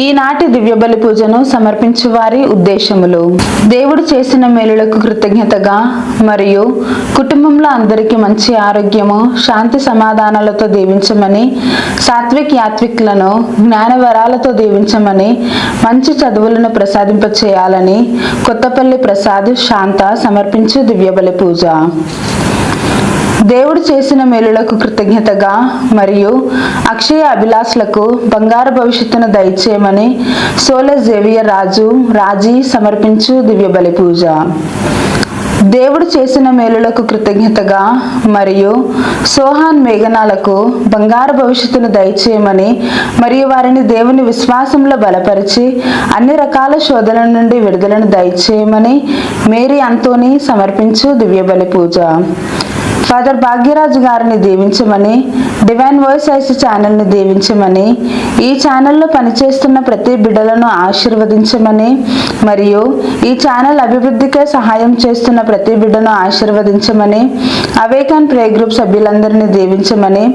ఈనాటి దివ్యబలి పూజను సమర్పించు వారి ఉద్దేశములు: దేవుడు చేసిన మేలులకు కృతజ్ఞతగా మరియు కుటుంబంలో అందరికీ మంచి ఆరోగ్యము, శాంతి సమాధానాలతో దీవించమని, సాత్విక్ యాత్విక్లను జ్ఞాన వరాలతో దీవించమని, మంచి చదువులను ప్రసాదింపచేయాలని కొత్తపల్లి ప్రసాద్ శాంత సమర్పించు దివ్యబలి పూజ. దేవుడు చేసిన మేలులకు కృతజ్ఞతగా మరియు అక్షయ అభిలాషులకు బంగారు భవిష్యత్తును దయచేయమని సోలె జేవియర్ రాజీ సమర్పించు దివ్యబలి పూజ. దేవుడు చేసిన మేలులకు కృతజ్ఞతగా మరియు సోహాన్ మేఘనాలకు బంగారు భవిష్యత్తును దయచేయమని మరియు వారిని దేవుని విశ్వాసంలో బలపరిచి అన్ని రకాల శోధనల నుండి విడుదలను దయచేయమని మేరీ అంతోని సమర్పించు దివ్యబలి పూజ. ఫాదర్ భాగ్యరాజు గారిని దీవించమని, డివైన్ వాయిస్ ఐస్ ఛానల్ని దీవించమని, ఈ ఛానల్లో పనిచేస్తున్న ప్రతి బిడ్డలను ఆశీర్వదించమని మరియు ఈ ఛానల్ అభివృద్ధికే సహాయం చేస్తున్న ప్రతి బిడ్డను ఆశీర్వదించమని, అవేకన్ ప్రే గ్రూప్ సభ్యులందరినీ దీవించమని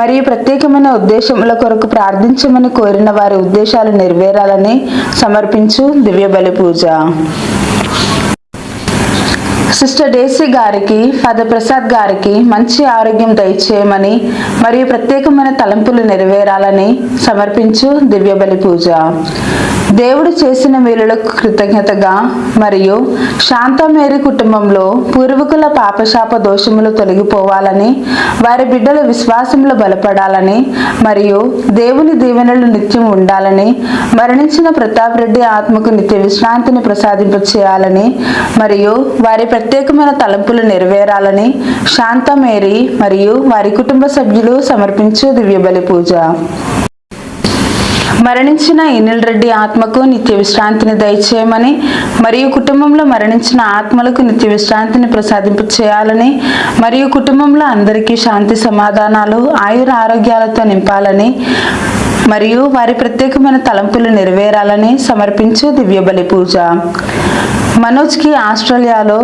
మరియు ప్రత్యేకమైన ఉద్దేశముల కొరకు ప్రార్థించమని కోరిన వారి ఉద్దేశాలు నెరవేరాలని సమర్పించు దివ్యబలి పూజ. సిస్టర్ డేసీ గారికి, ఫాదర్ ప్రసాద్ గారికి మంచి ఆరోగ్యం దయచేయమని మరియు ప్రత్యేకమైన తలంపులు నెరవేరాలని సమర్పించు దివ్యబలి పూజ. దేవుడు చేసిన మేలులకు కృతజ్ఞతగా మరియు శాంతమేరీ కుటుంబంలో పూర్వీకుల పాపశాప దోషములు తొలగిపోవాలని, వారి బిడ్డల విశ్వాసంలో బలపడాలని మరియు దేవుని దీవెనలు నిత్యం ఉండాలని, మరణించిన ప్రతాప్ రెడ్డి ఆత్మకు నిత్య విశ్రాంతిని ప్రసాదింపచేయాలని మరియు వారి ప్రత్యేకమైన తలంపులు నెరవేరాలని శాంతమేరీ మరియు వారి కుటుంబ సభ్యులు సమర్పించు దివ్యబలి పూజ. మరణించిన ఇనిల్ రెడ్డి ఆత్మకు నిత్య విశ్రాంతిని దయచేయమని మరియు కుటుంబంలో మరణించిన ఆత్మలకు నిత్య విశ్రాంతిని ప్రసాదింపచేయాలని మరియు కుటుంబంలో అందరికీ శాంతి సమాధానాలు, ఆయుర ఆరోగ్యాలతో నింపాలని మరియు వారి ప్రత్యేకమైన తలంపులు నెరవేరాలని సమర్పించు దివ్యబలి పూజ. మనోజ్కి ఆస్ట్రేలియాలో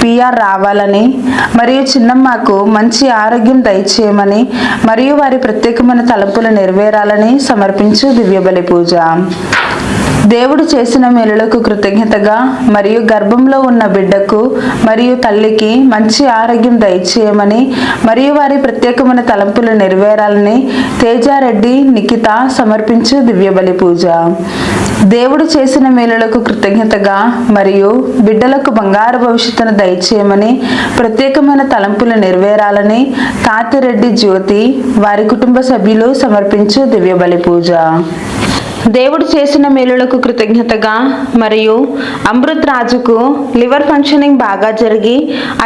PR రావాలని మరియు చిన్నమ్మకు మంచి ఆరోగ్యం దయచేయమని మరియు వారి ప్రత్యేకమైన తలంపులు నెరవేరాలని సమర్పించు దివ్యబలి పూజ. దేవుడు చేసిన మేలులకు కృతజ్ఞతగా మరియు గర్భంలో ఉన్న బిడ్డకు మరియు తల్లికి మంచి ఆరోగ్యం దయచేయమని మరియు వారి ప్రత్యేకమైన తలంపులు నెరవేరాలని తేజారెడ్డి నిఖిత సమర్పించు దివ్యబలి పూజ. దేవుడు చేసిన మేలులకు కృతజ్ఞతగా మరియు బిడ్డలకు బంగారు భవిష్యత్తును దయచేయమని ప్రత్యేకమైన తలంపులు నెరవేరాలని తాతిరెడ్డి జ్యోతి వారి కుటుంబ సభ్యులు సమర్పించు దివ్యబలి పూజ. దేవుడు చేసిన మేలులకు కృతజ్ఞతగా మరియు అమృత్ రాజుకు లివర్ ఫంక్షనింగ్ బాగా జరిగి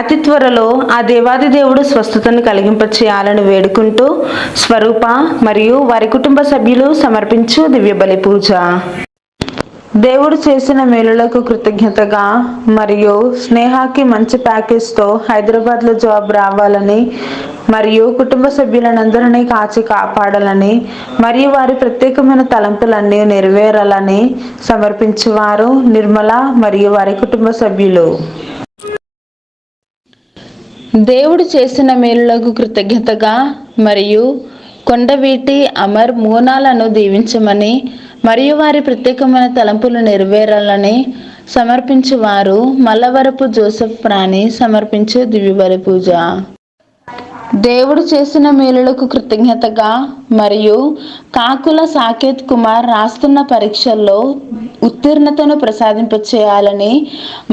అతి త్వరలో ఆ దేవాది దేవుడు స్వస్థతను కలిగింపచేయాలని వేడుకుంటూ స్వరూప మరియు వారి కుటుంబ సభ్యులు సమర్పించు దివ్యబలి పూజ. దేవుడు చేసిన మేలులకు కృతజ్ఞతగా మరియు స్నేహాకి మంచి ప్యాకేజ్తో హైదరాబాద్లో జాబ్ రావాలని మరియు కుటుంబ సభ్యులందరినీ కాచి కాపాడాలని మరియు వారి ప్రత్యేకమైన తలంపులన్నీ నెరవేరాలని సమర్పించువారు నిర్మల మరియు వారి కుటుంబ సభ్యులు. దేవుడు చేసిన మేలులకు కృతజ్ఞతగా మరియు కొండవీటి అమర్ మూనాలను దీవించమని మరియు వారి ప్రత్యేకమైన తలంపులు నెరవేరాలని సమర్పించువారు మల్లవరపు జోసెఫ్ ప్రాణి సమర్పించు దివ్యబలి పూజ. దేవుడు చేసిన మేలులకు కృతజ్ఞతగా మరియు కాకుల సాకేత్ కుమార్ రాస్తున్న పరీక్షల్లో ఉత్తీర్ణతను ప్రసాదింపచేయాలని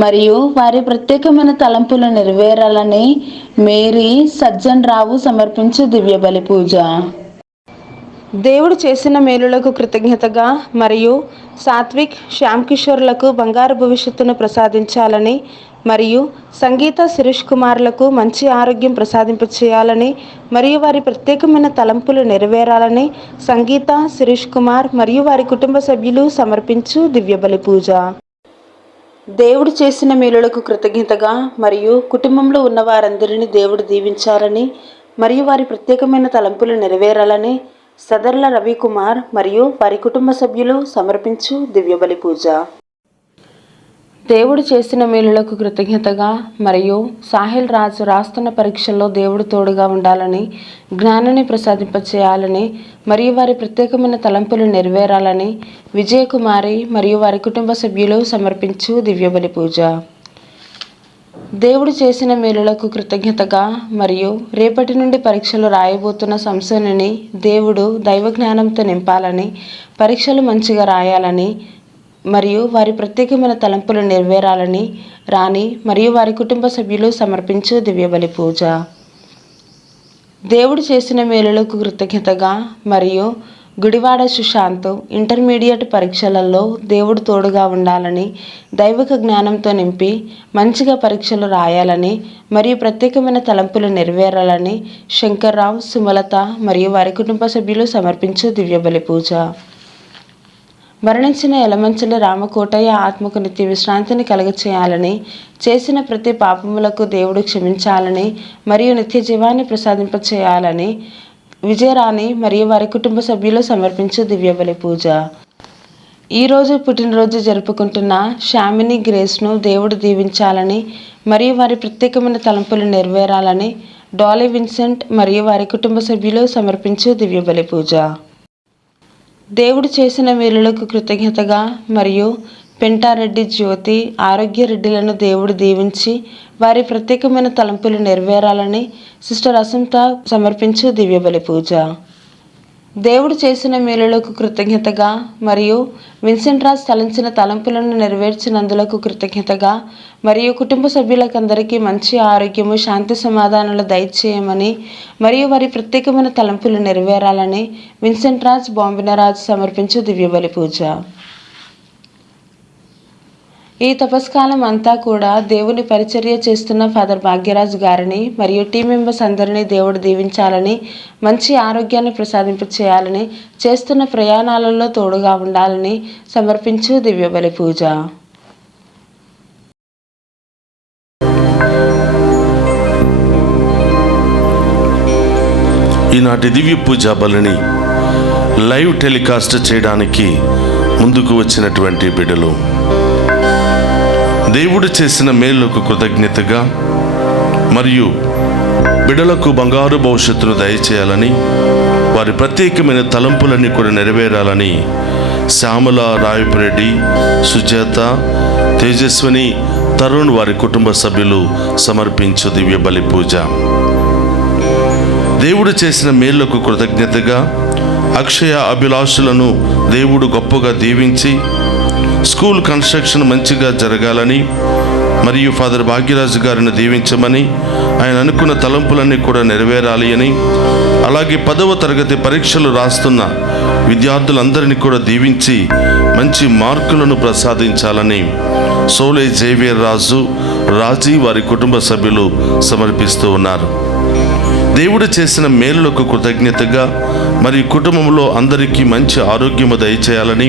మరియు వారి ప్రత్యేకమైన తలంపులు నెరవేరాలని మేరీ సజ్జన్ రావు సమర్పించు దివ్యబలి పూజ. దేవుడు చేసిన మేలులకు కృతజ్ఞతగా మరియు సాత్విక్ శ్యామ్ కిషోర్లకు బంగారు భవిష్యత్తును ప్రసాదించాలని మరియు సంగీత శిరీష్ కుమార్లకు మంచి ఆరోగ్యం ప్రసాదింపచేయాలని మరియు వారి ప్రత్యేకమైన తలంపులు నెరవేరాలని సంగీత శిరీష్ కుమార్ మరియు వారి కుటుంబ సభ్యులు సమర్పించు దివ్యబలి పూజ. దేవుడు చేసిన మేలులకు కృతజ్ఞతగా మరియు కుటుంబంలో ఉన్న వారందరినీ దేవుడు దీవించాలని మరియు వారి ప్రత్యేకమైన తలంపులు నెరవేరాలని సదర్ల రవికుమార్ మరియు వారి కుటుంబ సభ్యులు సమర్పించు దివ్యబలి పూజ. దేవుడు చేసిన మేలులకు కృతజ్ఞతగా మరియు సాహిల్ రాజు రాస్తున్న పరీక్షల్లో దేవుడు తోడుగా ఉండాలని, జ్ఞానాన్ని ప్రసాదింపచేయాలని మరియు వారి ప్రత్యేకమైన తలంపులు నెరవేరాలని విజయకుమారి మరియు వారి కుటుంబ సభ్యులు సమర్పించు దివ్యబలి పూజ. దేవుడు చేసిన మేలులకు కృతజ్ఞతగా మరియు రేపటి నుండి పరీక్షలు రాయబోతున్న సంసోనుని దేవుడు దైవ జ్ఞానంతో నింపాలని, పరీక్షలు మంచిగా రాయాలని మరియు వారి ప్రత్యేకమైన తలంపులు నెరవేరాలని రాణి మరియు వారి కుటుంబ సభ్యులు సమర్పించు దివ్యబలి పూజ. దేవుడు చేసిన మేలులకు కృతజ్ఞతగా మరియు గుడివాడ సుశాంత్ ఇంటర్మీడియట్ పరీక్షలలో దేవుడు తోడుగా ఉండాలని, దైవిక జ్ఞానంతో నింపి మంచిగా పరీక్షలు రాయాలని మరియు ప్రత్యేకమైన తలంపులు నెరవేరాలని శంకర్రావు, సుమలత మరియు వారి కుటుంబ సభ్యులు సమర్పించు దివ్యబలి పూజ. మరణించిన యలమంచిలి రామకోటయ్య ఆత్మకు నిత్య విశ్రాంతిని కలుగచేయాలని, చేసిన ప్రతి పాపములకు దేవుడు క్షమించాలని మరియు నిత్య జీవాన్ని ప్రసాదింపచేయాలని విజయరాణి మరియు వారి కుటుంబ సభ్యులు సమర్పించు దివ్యబలి పూజ. ఈరోజు పుట్టినరోజు జరుపుకుంటున్న శామిని గ్రేస్ను దేవుడు దీవించాలని మరియు వారి ప్రత్యేకమైన తలంపులు నెరవేరాలని డాలీ విన్సెంట్ మరియు వారి కుటుంబ సభ్యులు సమర్పించు దివ్యబలి పూజ. దేవుడు చేసిన మేలులకు కృతజ్ఞతగా మరియు పెంటారెడ్డి జ్యోతి, ఆరోగ్య రెడ్డిలను దేవుడు దీవించి వారి ప్రత్యేకమైన తలంపులు నెరవేరాలని సిస్టర్ అసంత సమర్పించు దివ్యబలి పూజ. దేవుడు చేసిన మేలులకు కృతజ్ఞతగా మరియు విన్సెంట్ రాజ్ తలంచిన తలంపులను నెరవేర్చినందులకు కృతజ్ఞతగా మరియు కుటుంబ సభ్యులకందరికీ మంచి ఆరోగ్యము, శాంతి సమాధానాలు దయచేయమని మరియు వారి ప్రత్యేకమైన తలంపులు నెరవేరాలని విన్సెంట్ రాజ్, బాంబినరాజ్ సమర్పించు దివ్యబలి పూజ. ఈ తపస్కాలం అంతా కూడా దేవుని పరిచర్య చేస్తున్న ఫాదర్ భాగ్యరాజ్ గారిని మరియు టీం మెంబర్స్ అందరినీ దేవుడు దీవించాలని, మంచి ఆరోగ్యాన్ని ప్రసాదింపచేయాలని, చేస్తున్న ప్రయాణాలలో తోడుగా ఉండాలని సమర్పించు దివ్యబలి పూజ. ఈనాటి దివ్య పూజా బలిని లైవ్ టెలికాస్ట్ చేయడానికి ముందుకు వచ్చినటువంటి బిడ్డలు, దేవుడు చేసిన మేలులకు కృతజ్ఞతగా మరియు బిడ్డలకు బంగారు భవిష్యత్తును దయచేయాలని, వారి ప్రత్యేకమైన తలంపులన్నీ కూడా నెరవేరాలని శ్యామల, రాయపురెడ్డి, సుజాత, తేజస్విని, తరుణ్ వారి కుటుంబ సభ్యులు సమర్పించు దివ్య బలి పూజ. దేవుడు చేసిన మేలులకు కృతజ్ఞతగా అక్షయ అభిలాషులను దేవుడు గొప్పగా దీవించి స్కూల్ కన్స్ట్రక్షన్ మంచిగా జరగాలని మరియు ఫాదర్ భాగ్యరాజు గారిని దీవించమని, ఆయన అనుకున్న తలంపులన్నీ కూడా నెరవేరాలి అని, అలాగే 10వ తరగతి పరీక్షలు రాస్తున్న విద్యార్థులందరినీ కూడా దీవించి మంచి మార్కులను ప్రసాదించాలని సోలే జేవియర్ రాజు, రాజీ వారి కుటుంబ సభ్యులు సమర్పిస్తూ ఉన్నారు. దేవుడు చేసిన మేలులకు కృతజ్ఞతగా మరియు కుటుంబంలో అందరికీ మంచి ఆరోగ్యము దయచేయాలని,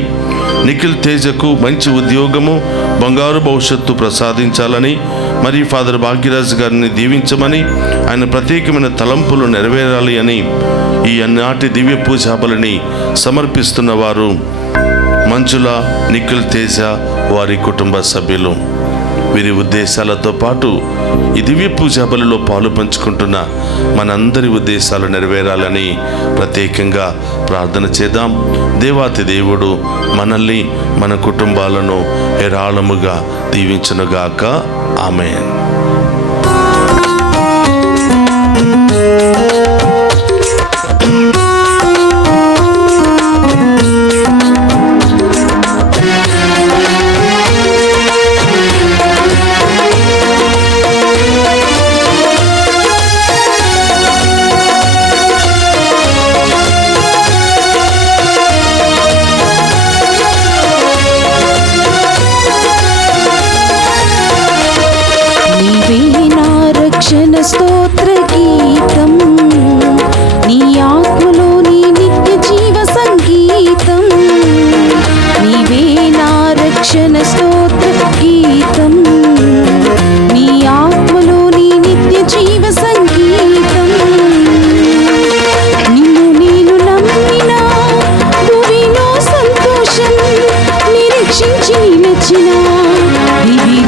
నిఖిల్ తేజకు మంచి ఉద్యోగము, బంగారు భవిష్యత్తు ప్రసాదించాలని మరియు ఫాదర్ భాగ్యరాజ్ గారిని దీవించమని, ఆయన ప్రత్యేకమైన తలంపులు నెరవేరాలి అని ఈ అన్నాటి దివ్య పూజా బలిని సమర్పిస్తున్న వారు మంజుల, నిఖిల్ తేజ వారి కుటుంబ సభ్యులు. వీరి ఉద్దేశాలతో పాటు ఈ దివ్య పూజా బలిలో పాలు పంచుకుంటున్న మనందరి ఉద్దేశాలు నెరవేరాలని ప్రత్యేకంగా ప్రార్థన చేద్దాం. దేవాతి దేవుడు మనల్ని, మన కుటుంబాలను ఏరాళముగా దీవించునుగాక. ఆమేన్. స్తోత్ర గీతం, నీ ఆత్మలోని నిత్య జీవ సంగీతం, నీవే నా రక్షణ స్తోత్ర గీతం, నీ ఆత్మలోని నిత్య జీవ సంగీతం. నిన్ను నేను నమ్మిన భూమిలో సంతోషం, నిరీక్షించి నిలచిన దివ్య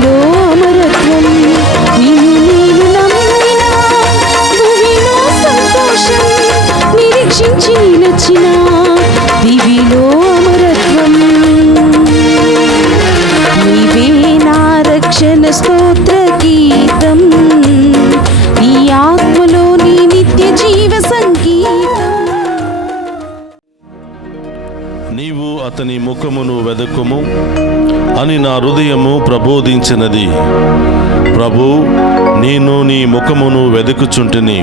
అతని ముఖమును వెదకుము అని నా హృదయము ప్రబోధించినది. ప్రభు, నేను నీ ముఖమును వెదుకుచుంటిని,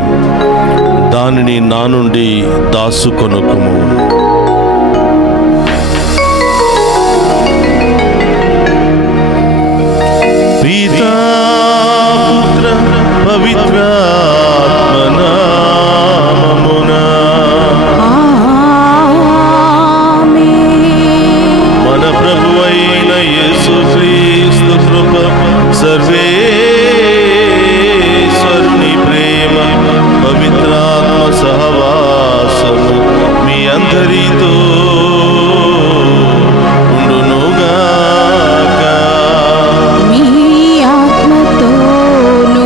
దానిని నా నుండి దాసుకొనుకుము. పితా పుత్ర పవిత్రాత్మ నామమున మన ప్రభువైన యేసుక్రీస్తు కృప, సర్వేశ్వరుని ప్రేమ, పవిత్రాత్మ సహవాసము మీ అందరితో ఉండునుగాక. మీ ఆత్మతోను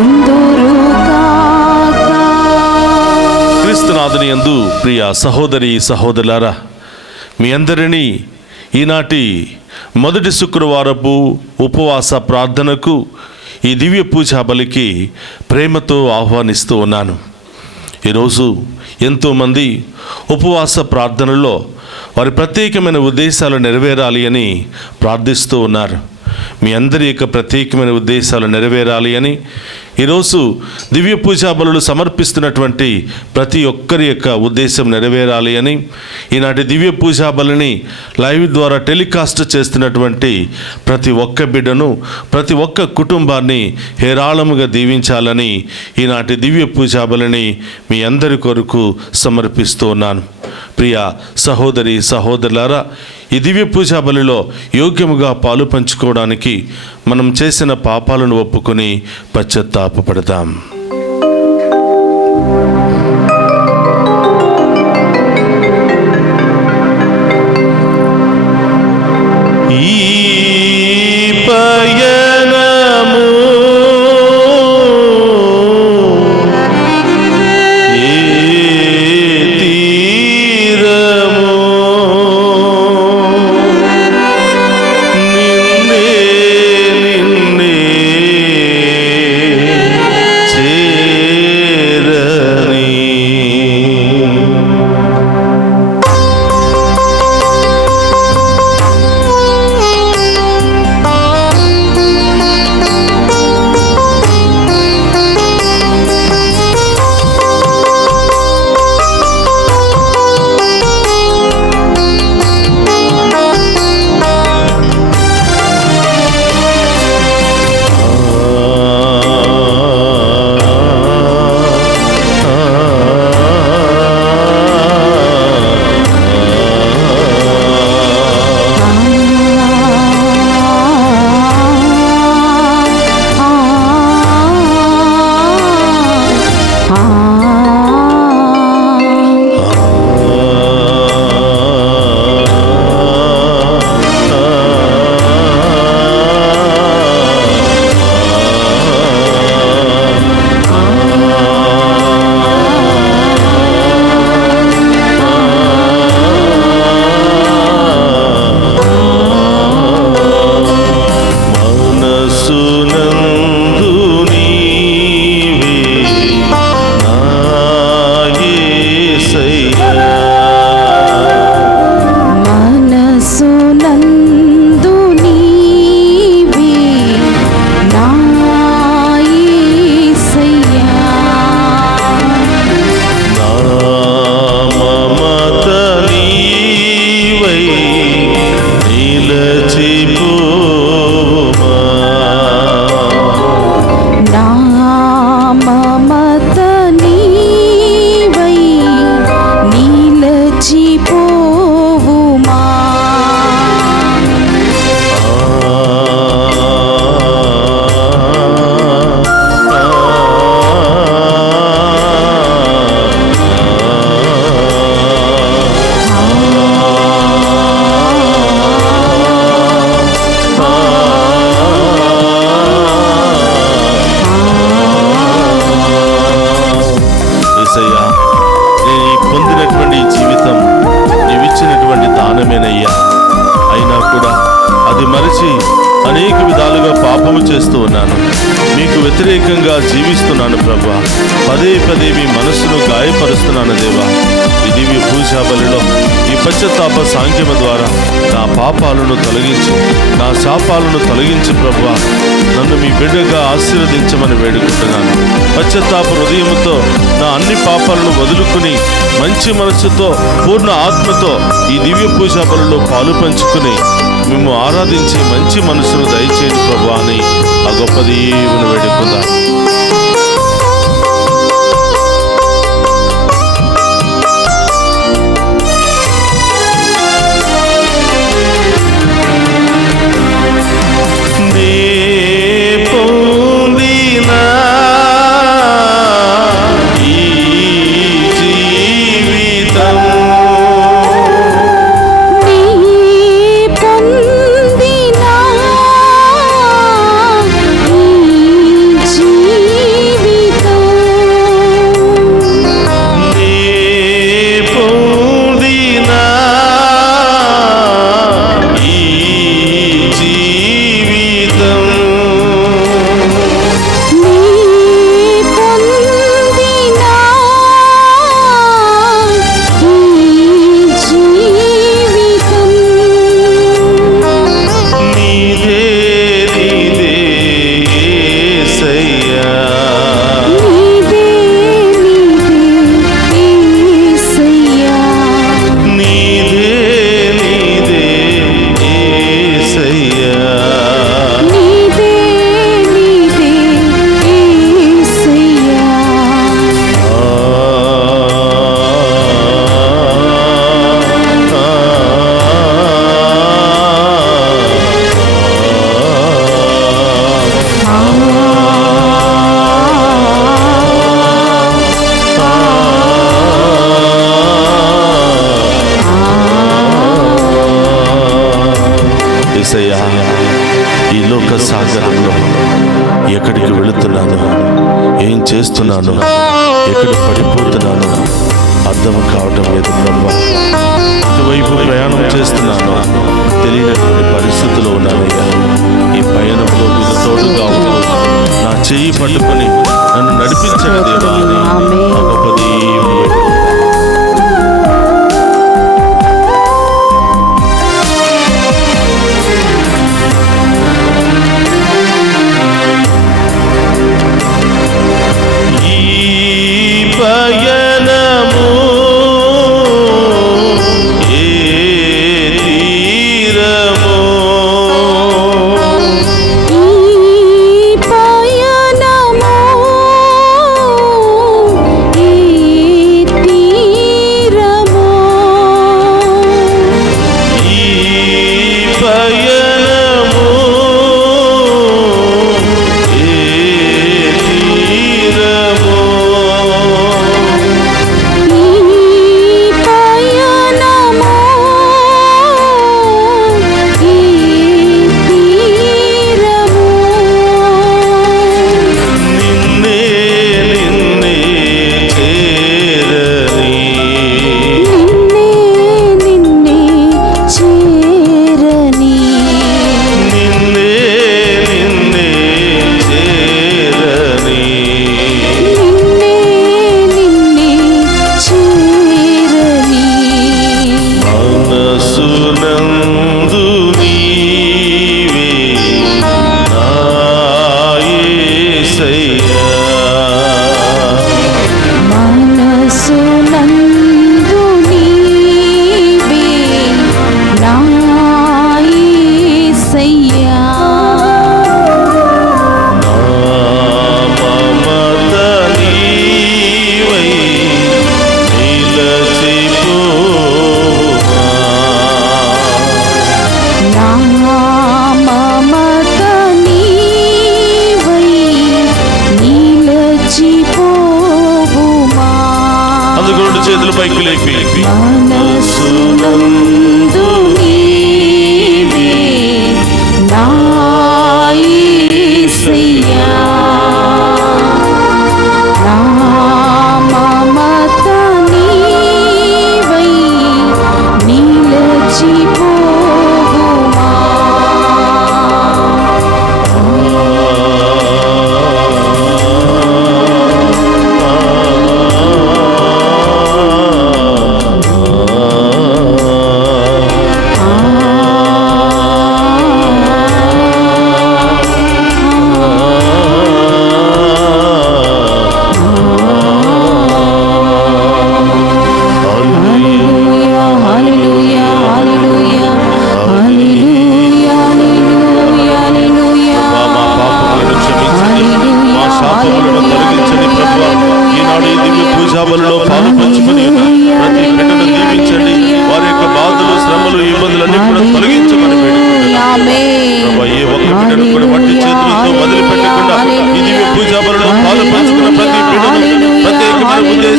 ఉందురుగాక. క్రీస్తునాథుని యందు ప్రియ సహోదరి సహోదరులారా, మీ అందరినీ ఈనాటి మొదటి శుక్రవారపు ఉపవాస ప్రార్థనకు, ఈ దివ్య పూజా బలికి ప్రేమతో ఆహ్వానిస్తూ ఉన్నాను. ఈరోజు ఎంతోమంది ఉపవాస ప్రార్థనలో వారి ప్రత్యేకమైన ఉద్దేశాలు నెరవేరాలి అని ప్రార్థిస్తూ ఉన్నారు. మీ అందరి యొక్క ప్రత్యేకమైన ఉద్దేశాలు నెరవేరాలి అని ఈరోజు దివ్య పూజా బలులు సమర్పిస్తున్నటువంటి ప్రతి ఒక్కరి యొక్క ఉద్దేశం నెరవేరాలి అని, ఈనాటి దివ్య పూజా బలిని లైవ్ ద్వారా టెలికాస్ట్ చేస్తున్నటువంటి ప్రతి ఒక్క బిడ్డను, ప్రతి ఒక్క కుటుంబాన్ని హేరాళముగా దీవించాలని ఈనాటి దివ్య పూజా బలిని మీ అందరి కొరకు సమర్పిస్తూ ఉన్నాను. ప్రియ సహోదరి సహోదరులారా, ఈ దివ్య పూజా బలిలో యోగ్యముగా పాలు పంచుకోవడానికి మనం చేసిన పాపాలను ఒప్పుకొని పశ్చాత్తాపపడతాం. ఈ పయనము ఏ తీరము నిన్నే నిన్నే చేరని. అనేక విధాలుగా పాపము చేస్తూ ఉన్నాను, మీకు వ్యతిరేకంగా జీవిస్తున్నాను ప్రభా. పదే పదే మీ మనస్సును గాయపరుస్తున్నాను దేవా. ఈ దివ్య పూజా బలిలో ఈ పశ్చాత్తాప సాంఖ్యము ద్వారా నా పాపాలను తొలగించి నా శాపాలను తొలగించి ప్రభువా నన్ను మీ బిడ్డగా ఆశీర్వదించమని వేడుకుంటున్నాను. పశ్చాత్తాప హృదయముతో నా అన్ని పాపాలను వదులుకుని మంచి మనస్సుతో పూర్ణ ఆత్మతో ఈ దివ్య పూజా బలులో పాలు పంచుకుని మేము ఆరాధించి మంచి మనసును దయచేయండి ప్రభువా అని ఆ గొప్ప దేవుని వేడుకుందాం. ఈ లోక సాగరంలో ఎక్కడికి వెళుతున్నాను, ఏం చేస్తున్నాను, ఎక్కడ పడిపోతున్నాను అర్థం కావటం లేదు బ్రహ్మ. ఇటువైపు ప్రయాణం చేస్తున్నాను, తెలియనటువంటి పరిస్థితిలో ఉన్నానయ్యా. ఈ పయనంలో మీరు తోడుగా ఉంటూ నా చెయ్యి పట్టుకొని నన్ను నడిపించండి దేవా అని ఆ గొప్ప దేవుని చేతులు పైకి లేపి మనసునందు నీవే నా యేసయ్యా, నా మమత నీవై నిలచిపోవుమా.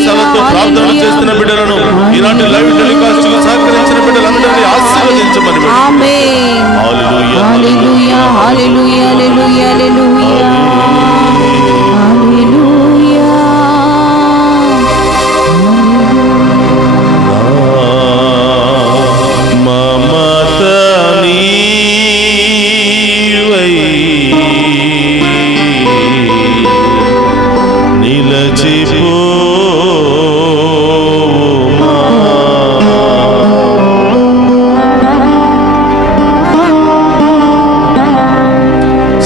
విలాసాలతో ప్రార్థన చేస్తున్న బిడ్డలను ఈనాటి లైవ్ టెలికాస్ట్ సహకరించిన బిడ్డలందరినీ ఆశీర్వదించమని ఆమేన్. హల్లెలూయా హల్లెలూయా హల్లెలూయా హల్లెలూయా హల్లెలూయా హల్లెలూయా. మమత నీవై నిలచిపోమా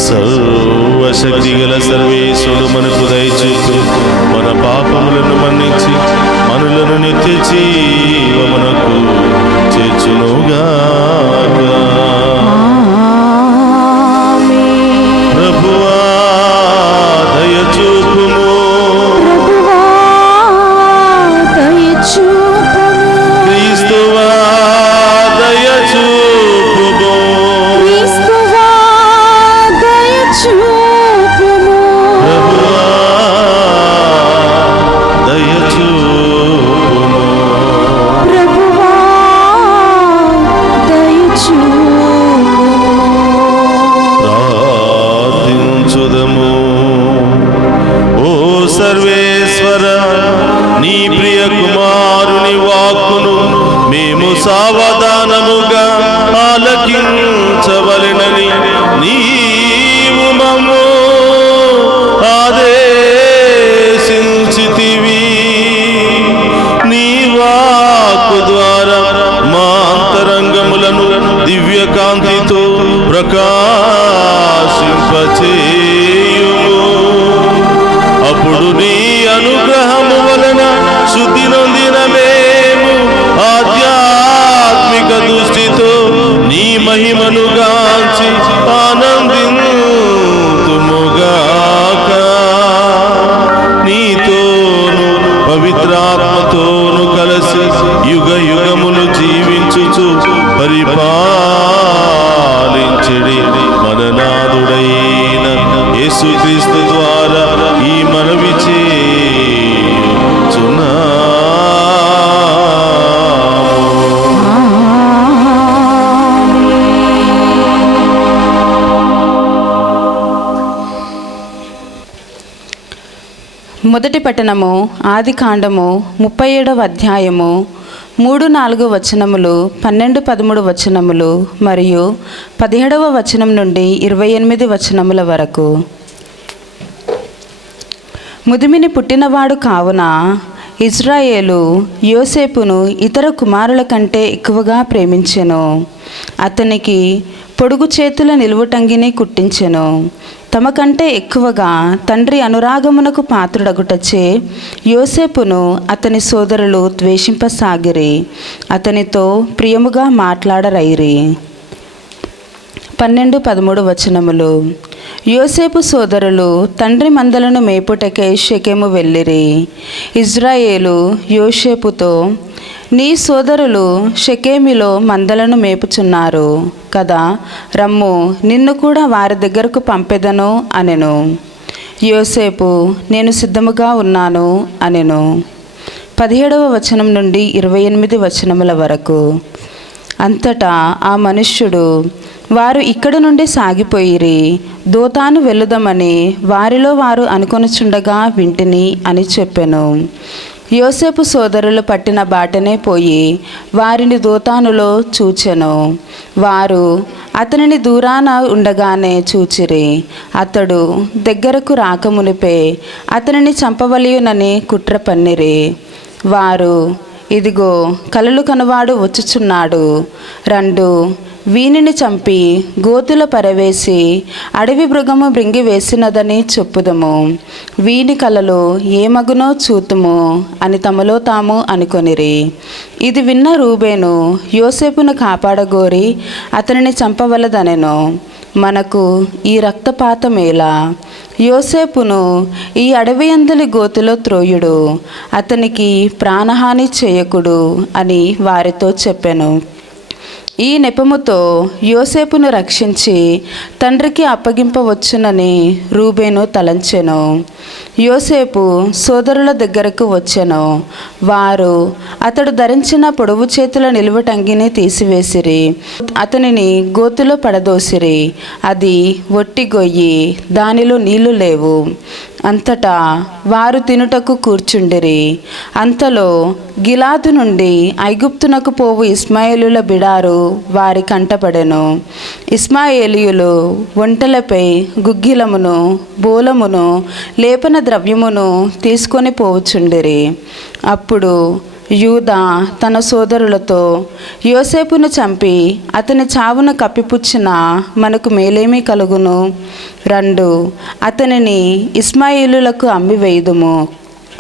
సర్వశక్తి గల సర్వేశ్వరుడు మనకు దయచేసి మన పాపములను మన్నించి మనులను నిత్య జీవమునకు చేర్చునుగాక. ఆమేన్. ప్రభువా దయచూపుము, ప్రభువా దయచూపుము. క్రీస్తువా దయచూపుము, క్రీస్తువా దయచూపుము. ప్రభువా దయచూపుము. ప్రభువా దయచూపుము. ప్రార్థించుదము. ఓ సర్వేశ్వర, నీ ప్రియ కుమారుని వాక్కును మేము సావధానముగా ఆలకించవలెనని నీవు మమ్ము ఆదేశించితివి. నీ వాక్కు ద్వారా మా అంతరంగములను దివ్య కాంతితో ప్రకాశింపచేయుము. అప్పుడు నీ అనుగ్రహము వలన శుద్ధి నొందిన మేము ఆధ్యాత్మిక దృష్టితో నీ మహిమను గాంచి ఆనందింతుముగాక. నీతోను పవిత్రాత్మతోను కలిసి యుగ యుగములు జీవించుచు పరిపాలించెడి మననాథుడైన యేసుక్రీస్తు ద్వారా ఈ మనవి చేయుచున్నాము. మొదటి పట్టణము ఆదికాండము 37వ అధ్యాయము 3-4 వచనములు, 12-13 వచనములు మరియు 17వ వచనం నుండి 28 వచనముల వరకు. ముదిమిని పుట్టినవాడు కావున ఇజ్రాయేలు యోసేపును ఇతర కుమారుల కంటే ఎక్కువగా ప్రేమించెను. అతనికి పొడుగు చేతుల నిలువుటంగిని కుట్టించెను. తమ కంటే ఎక్కువగా తండ్రి అనురాగమునకు పాత్రుడగుటచే యోసేపును అతని సోదరులు ద్వేషింపసాగిరి, అతనితో ప్రియముగా మాట్లాడరైరి. 12-13 వచనములు. యోసేపు సోదరులు తండ్రి మందలను మేపుటకై షెకెము వెళ్ళిరి. ఇజ్రాయేలు యోసేపుతో, నీ సోదరులు షెకెమిలో మందలను మేపుచున్నారు కదా, రమ్ము, నిన్ను కూడా వారి దగ్గరకు పంపెదను అనెను. యోసేపు, నేను సిద్ధముగా ఉన్నాను అనెను. 17వ వచనం నుండి 28 వచనముల వరకు. అంతటా ఆ మనుష్యుడు, వారు ఇక్కడి నుండి సాగిపోయిరి, దోతాను వెళ్ళుదామని వారిలో వారు అనుకొనుచుండగా వింటిని అని చెప్పెను. యోసేపు సోదరులు పట్టిన బాటనే పోయి వారిని దోతానులో చూచెను. వారు అతనిని దూరాన ఉండగానే చూచిరి. అతడు దగ్గరకు రాకమునిపే అతనిని చంపవలయునని కుట్ర పన్నిరి. వారు, ఇదిగో కలలు కనువాడు వచ్చుచున్నాడు, రండు, వీనిని చంపి గోతుల పరవేసి అడవి మృగము బ్రింగి వేసినదని చెప్పుదము, వీని కలలు ఏమగునో చూతుము అని తమలో తాము అనుకొనిరి. ఇది విన్న రూబేను యోసేపును కాపాడగోరి అతనిని చంపవలదనెను. మనకు ఈ రక్తపాతమేలా? యోసేపును ఈ అడవియందలి గోతిలో త్రోయుడు, అతనికి ప్రాణహాని చేయకుడు అని వారితో చెప్పెను. ఈ నెపముతో యోసేపును రక్షించి తండ్రికి అప్పగింపవచ్చునని రూబేను తలంచెను. యోసేపు సోదరుల దగ్గరకు వచ్చెను. వారు అతడు ధరించిన పొడవు చేతుల నిలువటంగిని తీసివేసిరి, అతనిని గోతిలో పడదోసిరి. అది ఒట్టి గొయ్యి, దానిలో నీళ్లు లేవు. అంతటా వారు తినుటకు కూర్చుండిరి. అంతలో గిలాదు నుండి ఐగుప్తునకు పోవు ఇస్మాయేలుల బిడారు వారి కంటపడెను. ఇస్మాయేలీయులు ఒంటెలపై గుగ్గిలమును, బోలమును, లేపన ద్రవ్యమును తీసుకొని పోవుచుండిరి. అప్పుడు యూదా తన సోదరులతో, యోసేపును చంపి అతని చావును కప్పిపుచ్చిన మనకు మేలేమీ కలుగును? రండు, అతనిని ఇస్మాయిలులకు అమ్మివేయుదుము.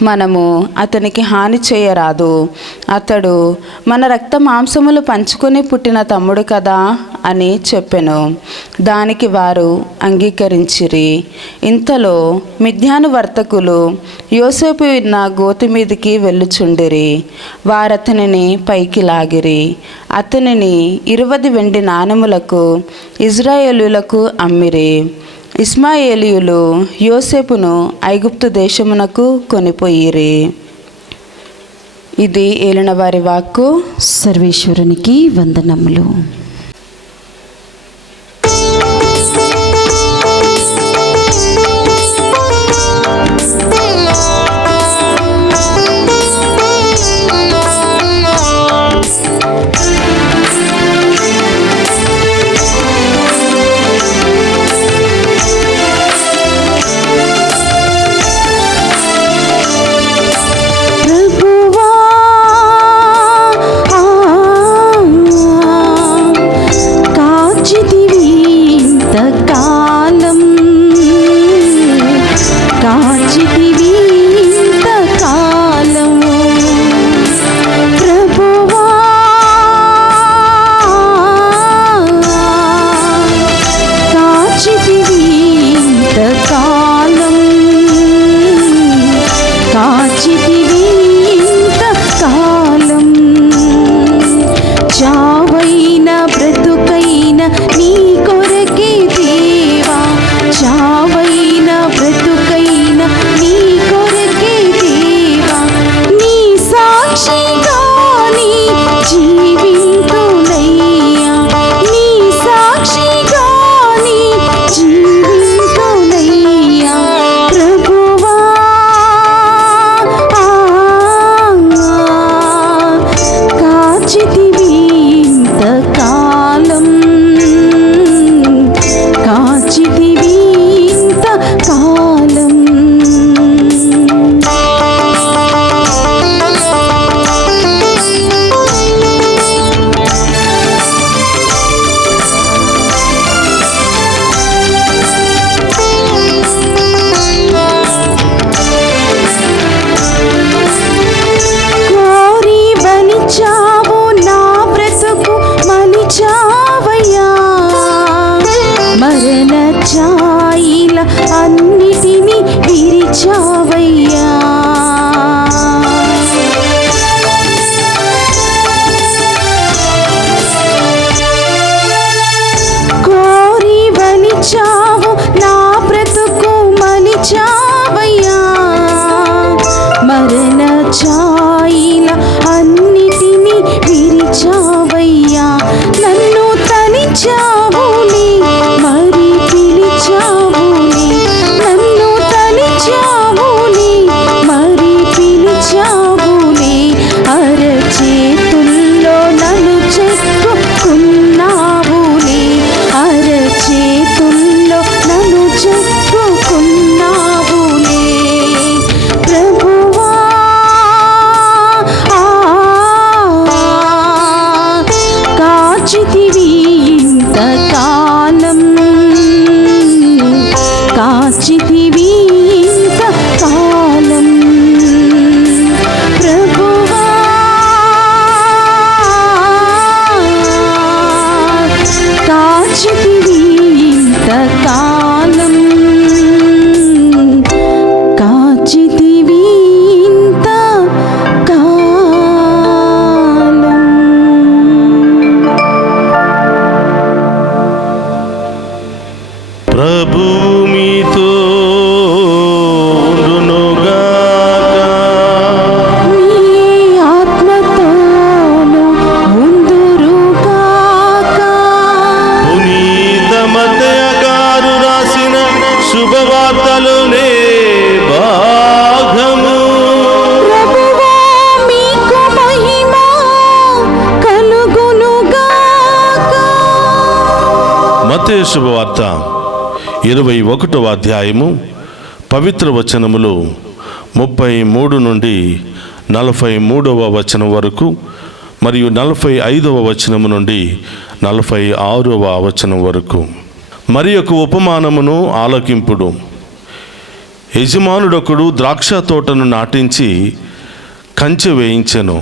మనము అతనికి హాని చేయరాదు. అతడు మన రక్త మాంసములు పంచుకొని పుట్టిన తమ్ముడు కదా అని చెప్పెను. దానికి వారు అంగీకరించిరి. ఇంతలో మిద్యాను వర్తకులు యోసేపు ఉన్న గోతి మీదికి వెళ్ళుచుండిరి. వారతనిని పైకి లాగిరి. అతనిని 20 వెండి నాణెములకు ఇజ్రాయేలులకు అమ్మిరి. ఇస్మాయేలీయులు యోసేపును ఐగుప్తు దేశమునకు కొనిపోయిరి. ఇది ఏలినవారి వాక్కు. సర్వేశ్వరునికి వందనములు. మత్తయి శుభవార్త 21వ అధ్యాయము పవిత్ర వచనములు 33 నుండి 43వ వచనం వరకు మరియు 45వ వచనము నుండి 46వ వచనం వరకు. మరి ఒక ఉపమానమును ఆలకింపుడు. యజమానుడొకడు ద్రాక్ష తోటను నాటించి కంచె వేయించెను.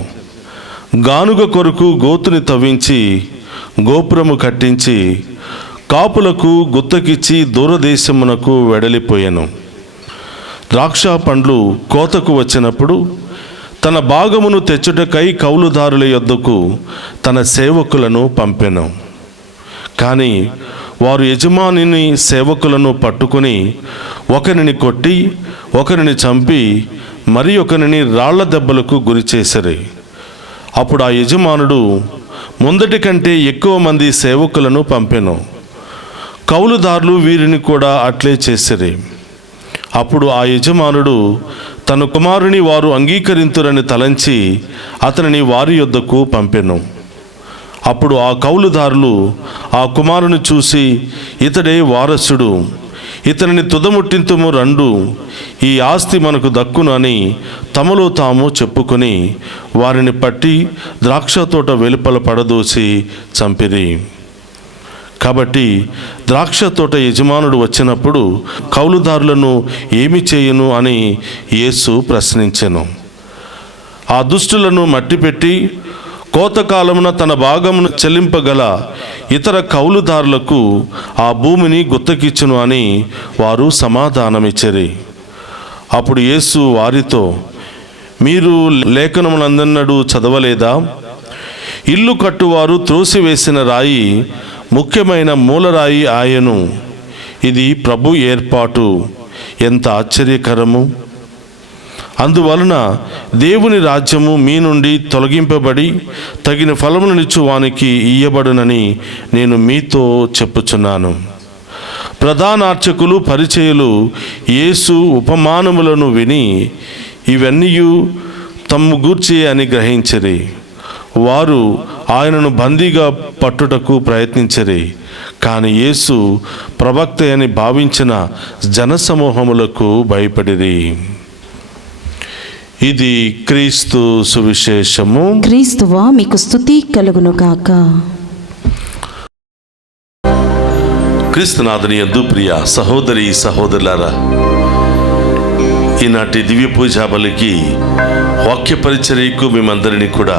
గానుగ కొరకు గోతుని తవ్వించి గోపురము కట్టించి కాపులకు గుత్తకిచ్చి దూరదేశమునకు వెడలిపోయెను. ద్రాక్ష పండ్లు కోతకు వచ్చినప్పుడు తన భాగమును తెచ్చుటకై కౌలుదారుల యొద్దకు తన సేవకులను పంపెను. కానీ వారు యజమానిని సేవకులను పట్టుకుని ఒకరిని కొట్టి ఒకరిని చంపి మరి ఒకరిని రాళ్ల దెబ్బలకు గురిచేసరి. అప్పుడు ఆ యజమానుడు ముందటి కంటే ఎక్కువ మంది సేవకులను పంపెను. కౌలుదారులు వీరిని కూడా అట్లే చేసిరి. అప్పుడు ఆ యజమానుడు తన కుమారుని వారు అంగీకరింతురని తలంచి అతనిని వారి యొద్దకు పంపెను. అప్పుడు ఆ కౌలుదారులు ఆ కుమారుని చూసి, ఇతడే వారసుడు, ఇతనిని తుదముట్టింతుము రండు, ఈ ఆస్తి మనకు దక్కును అని తమలో తాము చెప్పుకొని వారిని పట్టి ద్రాక్ష తోట వెలుపల పడదోసి చంపిరి. కాబట్టి ద్రాక్ష తోట యజమానుడు వచ్చినప్పుడు కౌలుదారులను ఏమి చేయును అని యేసు ప్రశ్నించెను. ఆ దుష్టులను మట్టిపెట్టి కోతకాలమున తన భాగమును చెల్లింపగల ఇతర కౌలుదారులకు ఆ భూమిని గుత్తకిచ్చును అని వారు సమాధానమిచ్చిరి. అప్పుడు యేసు వారితో, మీరు లేఖనమునందన్నడూ చదవలేదా? ఇల్లు కట్టువారు త్రోసివేసిన రాయి ముఖ్యమైన మూలరాయి ఆయను. ఇది ప్రభు ఏర్పాటు, ఎంత ఆశ్చర్యకరము! అందువలన దేవుని రాజ్యము మీ నుండి తొలగింపబడి తగిన ఫలములనిచ్చు వానికి ఇయ్యబడునని నేను మీతో చెప్పుచున్నాను. ప్రధానార్చకులు పరిచయులు యేసు ఉపమానములను విని ఇవన్నీ తమ్ము గూర్చి అని గ్రహించిరి. వారు ఆయనను బందీగా పట్టుటకు ప్రయత్నించిరి. కానీ యేసు ప్రవక్త అని భావించిన జనసమూహములకు భయపడిరి. ఇది క్రీస్తు సువిశేషము. క్రీస్తువా మీకు స్తుతి కలుగును గాక. క్రీస్తునాథుని యందు ప్రియ సహోదరి సహోదరులారా, ఈనాటి దివ్య పూజా బలికి వాక్య పరిచర్యకు మేమందరినీ కూడా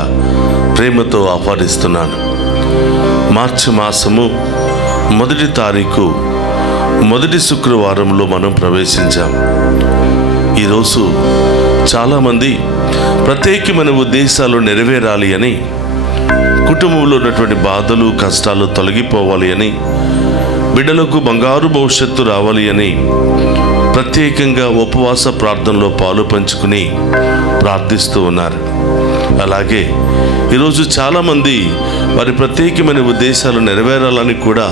ప్రేమతో ఆహ్వానిస్తున్నాను. మార్చి మాసము 1వ తారీఖు మొదటి శుక్రవారంలో మనం ప్రవేశించాం. ఈరోజు చాలామంది ప్రత్యేకమైన ఉద్దేశాలు నెరవేరాలి అని, కుటుంబంలో ఉన్నటువంటి బాధలు కష్టాలు తొలగిపోవాలి అని, బిడ్డలకు బంగారు భవిష్యత్తు రావాలి అని ప్రత్యేకంగా ఉపవాస ప్రార్థనలో పాలు పంచుకుని ప్రార్థిస్తూ ఉన్నారు. అలాగే ఈరోజు చాలామంది వారి ప్రత్యేకమైన ఉద్దేశాలు నెరవేరాలని కూడా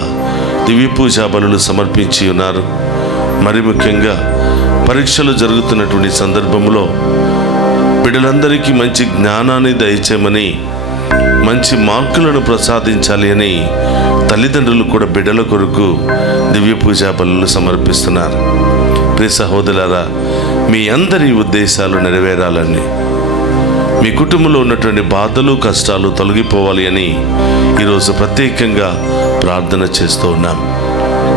దివ్య పూజా బలులు సమర్పించి ఉన్నారు. మరి ముఖ్యంగా పరీక్షలు జరుగుతున్నటువంటి సందర్భంలో బిడ్డలందరికీ మంచి జ్ఞానాన్ని దయచేయమని, మంచి మార్కులను ప్రసాదించాలి అని తల్లిదండ్రులు కూడా బిడ్డల కొరకు దివ్య పూజా బలులు సమర్పిస్తున్నారు. ప్రియ సహోదరులారా, మీ అందరి ఉద్దేశాలు నెరవేరాలని, మీ కుటుంబంలో ఉన్నటువంటి బాధలు కష్టాలు తొలగిపోవాలి అని ఈరోజు ప్రత్యేకంగా ప్రార్థన చేస్తూ ఉన్నాం.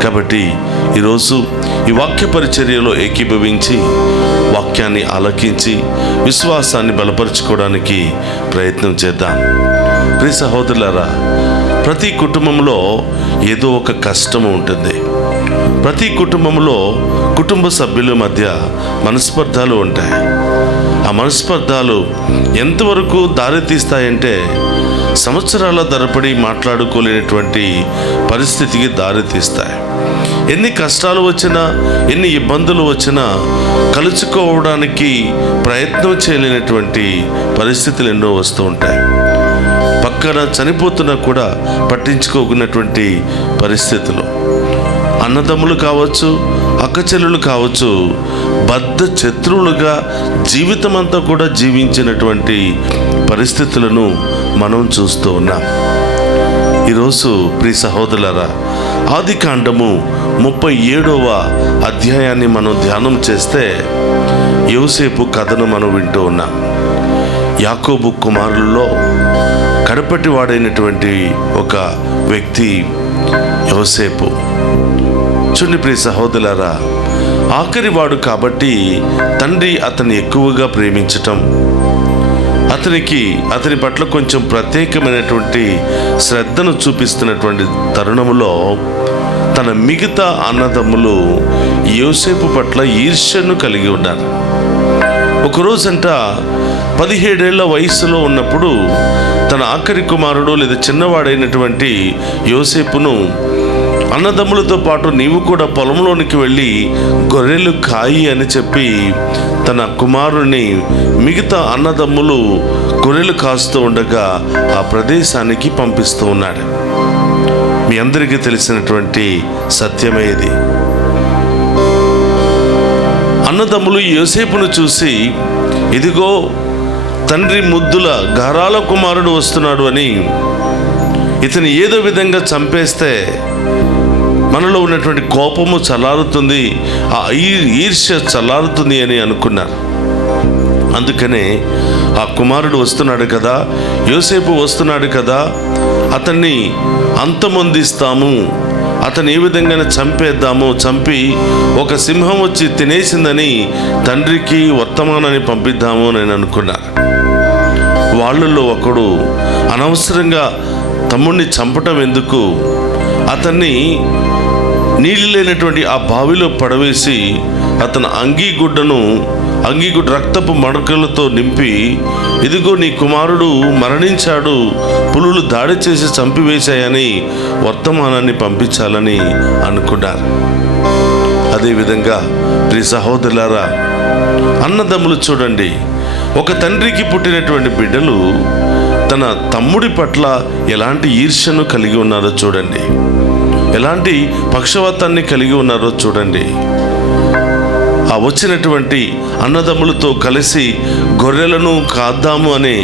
కాబట్టి ఈరోజు ఈ వాక్య పరిచర్యలో ఏకీభవించి వాక్యాన్ని ఆలకించి విశ్వాసాన్ని బలపరుచుకోవడానికి ప్రయత్నం చేద్దాం. ప్రియ సహోదరులారా, ప్రతి కుటుంబంలో ఏదో ఒక కష్టము ఉంటుంది. ప్రతి కుటుంబంలో కుటుంబ సభ్యుల మధ్య మనస్పర్ధాలు ఉంటాయి. ఆ మనస్పర్ధాలు ఎంతవరకు దారితీస్తాయంటే సంవత్సరాల తరబడి మాట్లాడుకోలేనటువంటి పరిస్థితికి దారితీస్తాయి. ఎన్ని కష్టాలు వచ్చినా, ఎన్ని ఇబ్బందులు వచ్చినా కలుసుకోవడానికి ప్రయత్నం చేయలేనటువంటి పరిస్థితులు ఎన్నో వస్తూ ఉంటాయి. పక్కన చనిపోతున్నా కూడా పట్టించుకోకున్నటువంటి పరిస్థితులు. అన్నదమ్ములు కావచ్చు, అక్కచెల్లెలు కావచ్చు, బద్ధ శత్రువులుగా జీవితం అంతా కూడా జీవించినటువంటి పరిస్థితులను మనం చూస్తూ ఉన్నాం. ఈరోజు ప్రియ సహోదరులారా, ఆదికాండము 37వ అధ్యాయాన్ని మనం ధ్యానం చేస్తే యోసేపు కథను మనం వింటూ ఉన్నాం. యాకోబు కుమారుల్లో కడపటి వాడైనటువంటి ఒక వ్యక్తి యోసేపు. చూడండి ప్రియ సహోదరులారా, ఆఖరి వాడు కాబట్టి తండ్రి అతన్ని ఎక్కువగా ప్రేమించటం, అతని పట్ల కొంచెం ప్రత్యేకమైనటువంటి శ్రద్ధను చూపిస్తున్నటువంటి తరుణంలో తన మిగతా అన్నదమ్ములు యోసేపు పట్ల ఈర్ష్యను కలిగి ఉన్నారు. ఒకరోజంట 17 ఏళ్ల వయసులో ఉన్నప్పుడు తన ఆఖరి కుమారుడు లేదా చిన్నవాడైనటువంటి యోసేపును అన్నదమ్ములతో పాటు నీవు కూడా పొలంలోనికి వెళ్ళి గొర్రెలు కాయి అని చెప్పి తన కుమారుని మిగతా అన్నదమ్ములు గొర్రెలు కాస్తూ ఉండగా ఆ ప్రదేశానికి పంపిస్తూ ఉన్నాడు. మీ అందరికీ తెలిసినటువంటి సత్యమే ఇది. అన్నదమ్ములు యోసేపును చూసి, ఇదిగో తండ్రి ముద్దుల గారాల కుమారుడు వస్తున్నాడు అని, ఇతని ఏదో విధంగా చంపేస్తే మనలో ఉన్నటువంటి కోపము చల్లారుతుంది, ఆ ఈర్ష్య చల్లారుతుంది అని అనుకున్నారు. అందుకనే ఆ కుమారుడు వస్తున్నాడు కదా, యోసేపు వస్తున్నాడు కదా, అతన్ని అంతమొందిస్తాము, అతను ఏ విధంగా చంపేద్దాము, చంపి ఒక సింహం వచ్చి తినేసిందని తండ్రికి వర్తమానాన్ని పంపిద్దాము అని అనుకున్నారు. వాళ్ళల్లో ఒకడు అనవసరంగా తమ్ముడిని చంపటం ఎందుకు, అతన్ని నీళ్ళు లేనటువంటి ఆ బావిలో పడవేసి అతను అంగీగుడ్డ రక్తపు మడకలతో నింపి, ఇదిగో నీ కుమారుడు మరణించాడు, పులులు దాడి చేసి చంపివేశాయని వర్తమానాన్ని పంపించాలని అనుకున్నారు. అదేవిధంగా ప్రియ సహోదరులారా, అన్నదమ్ములు చూడండి, ఒక తండ్రికి పుట్టినటువంటి బిడ్డలు తన తమ్ముడి పట్ల ఎలాంటి ఈర్ష్యను కలిగి ఉన్నారో చూడండి, ఎలాంటి పక్షవాతాన్ని కలిగి ఉన్నారో చూడండి. ఆ వచ్చినటువంటి అన్నదమ్ములతో కలిసి గొర్రెలను కాద్దాము అనే